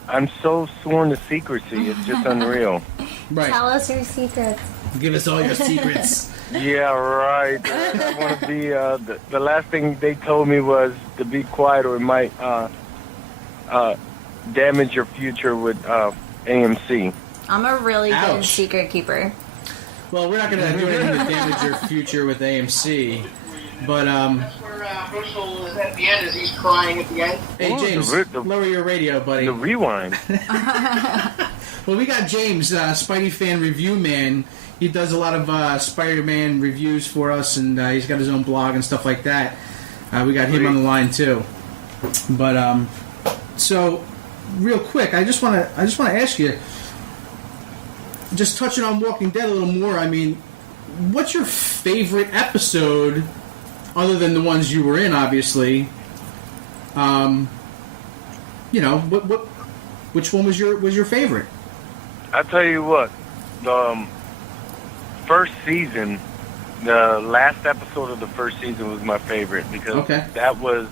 I'm so sworn to secrecy. It's just unreal. Right. Tell us your secrets. Give us all your secrets. Yeah, right. I want to be, the last thing they told me was to be quiet or it might damage your future with AMC. I'm a really good secret keeper. Well, we're not going to do anything to damage your future with AMC. But that's where Herschel is at the end, as he's crying at the end. Hey James, lower your radio, buddy. The rewind. Well, we got James, Spidey fan review man. He does a lot of Spider-Man reviews for us, and he's got his own blog and stuff like that. We got him on the line too. But so real quick, I just want to ask you, just touching on Walking Dead a little more. I mean, what's your favorite episode? Other than the ones you were in, obviously, you know, which one was your favorite? I tell you what, the first season, the last episode of the first season was my favorite because that was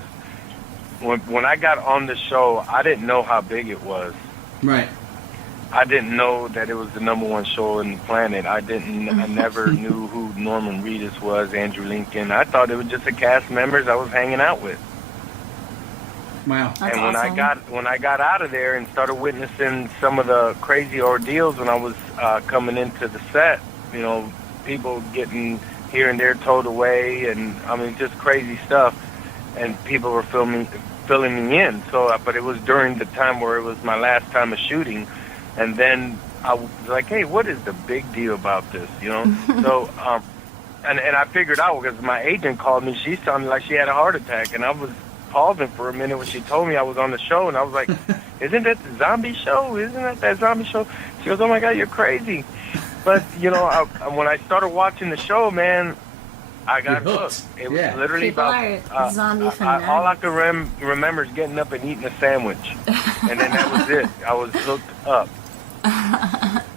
when I got on the show. I didn't know how big it was. Right. I didn't know that it was the #1 show on the planet. I never knew who Norman Reedus was, Andrew Lincoln. I thought it was just the cast members I was hanging out with. Wow. That's and awesome. when I got out of there and started witnessing some of the crazy ordeals when I was coming into the set, you know, people getting here and there towed away, and I mean just crazy stuff, and people were filling me in. So, but it was during the time where it was my last time of shooting. And then I was like, hey, what is the big deal about this, you know? So, and I figured out because my agent called me. She sounded like she had a heart attack. And I was pausing for a minute when she told me I was on the show. And I was like, isn't that the zombie show? Isn't that zombie show? She goes, oh, my God, you're crazy. But, you know, when I started watching the show, man, I got hooked. It was literally People about zombie fanatics. all I can remember is getting up and eating a sandwich. And then that was it. I was hooked up.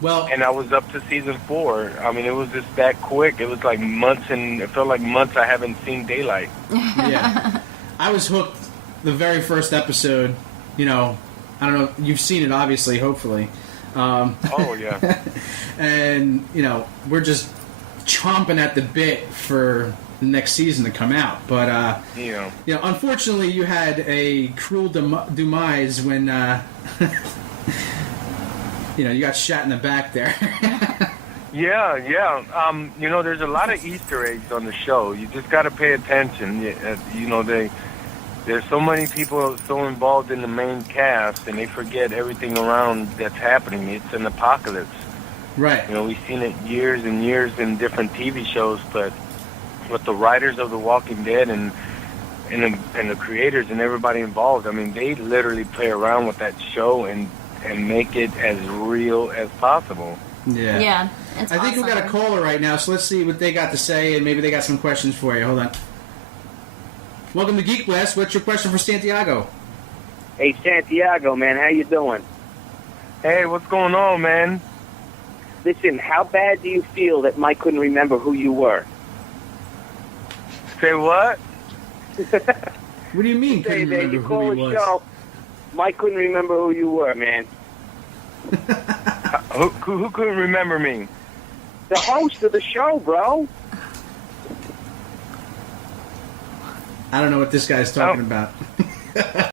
Well, and I was up to season 4. I mean, it was just that quick. It was like months, and it felt like months I haven't seen daylight. Yeah, I was hooked the very first episode. You know, I don't know. You've seen it, obviously, hopefully. Oh yeah. And you know, we're just chomping at the bit for the next season to come out. But Yeah. you know, unfortunately, you had a cruel demise when you know, you got shot in the back there. Yeah, yeah. You know, there's a lot of Easter eggs on the show. You just got to pay attention. You know, there's so many people so involved in the main cast, and they forget everything around that's happening. It's an apocalypse. Right. You know, we've seen it years and years in different TV shows, but with the writers of The Walking Dead and the creators and everybody involved, I mean, they literally play around with that show and make it as real as possible. Yeah. Yeah. It's I think we got a awesome. caller right now, so let's see what they got to say, and maybe they got some questions for you. Hold on. Welcome to Geekblast. What's your question for Santiago? Hey, Santiago, man, how you doing? Hey, what's going on, man? Listen, how bad do you feel that Mike couldn't remember who you were? Say what? What do you mean? Say, Couldn't man, remember you who call he a was? show. Mike couldn't remember who you were, man. Who couldn't remember me? The host of the show, bro. I don't know what this guy's talking about.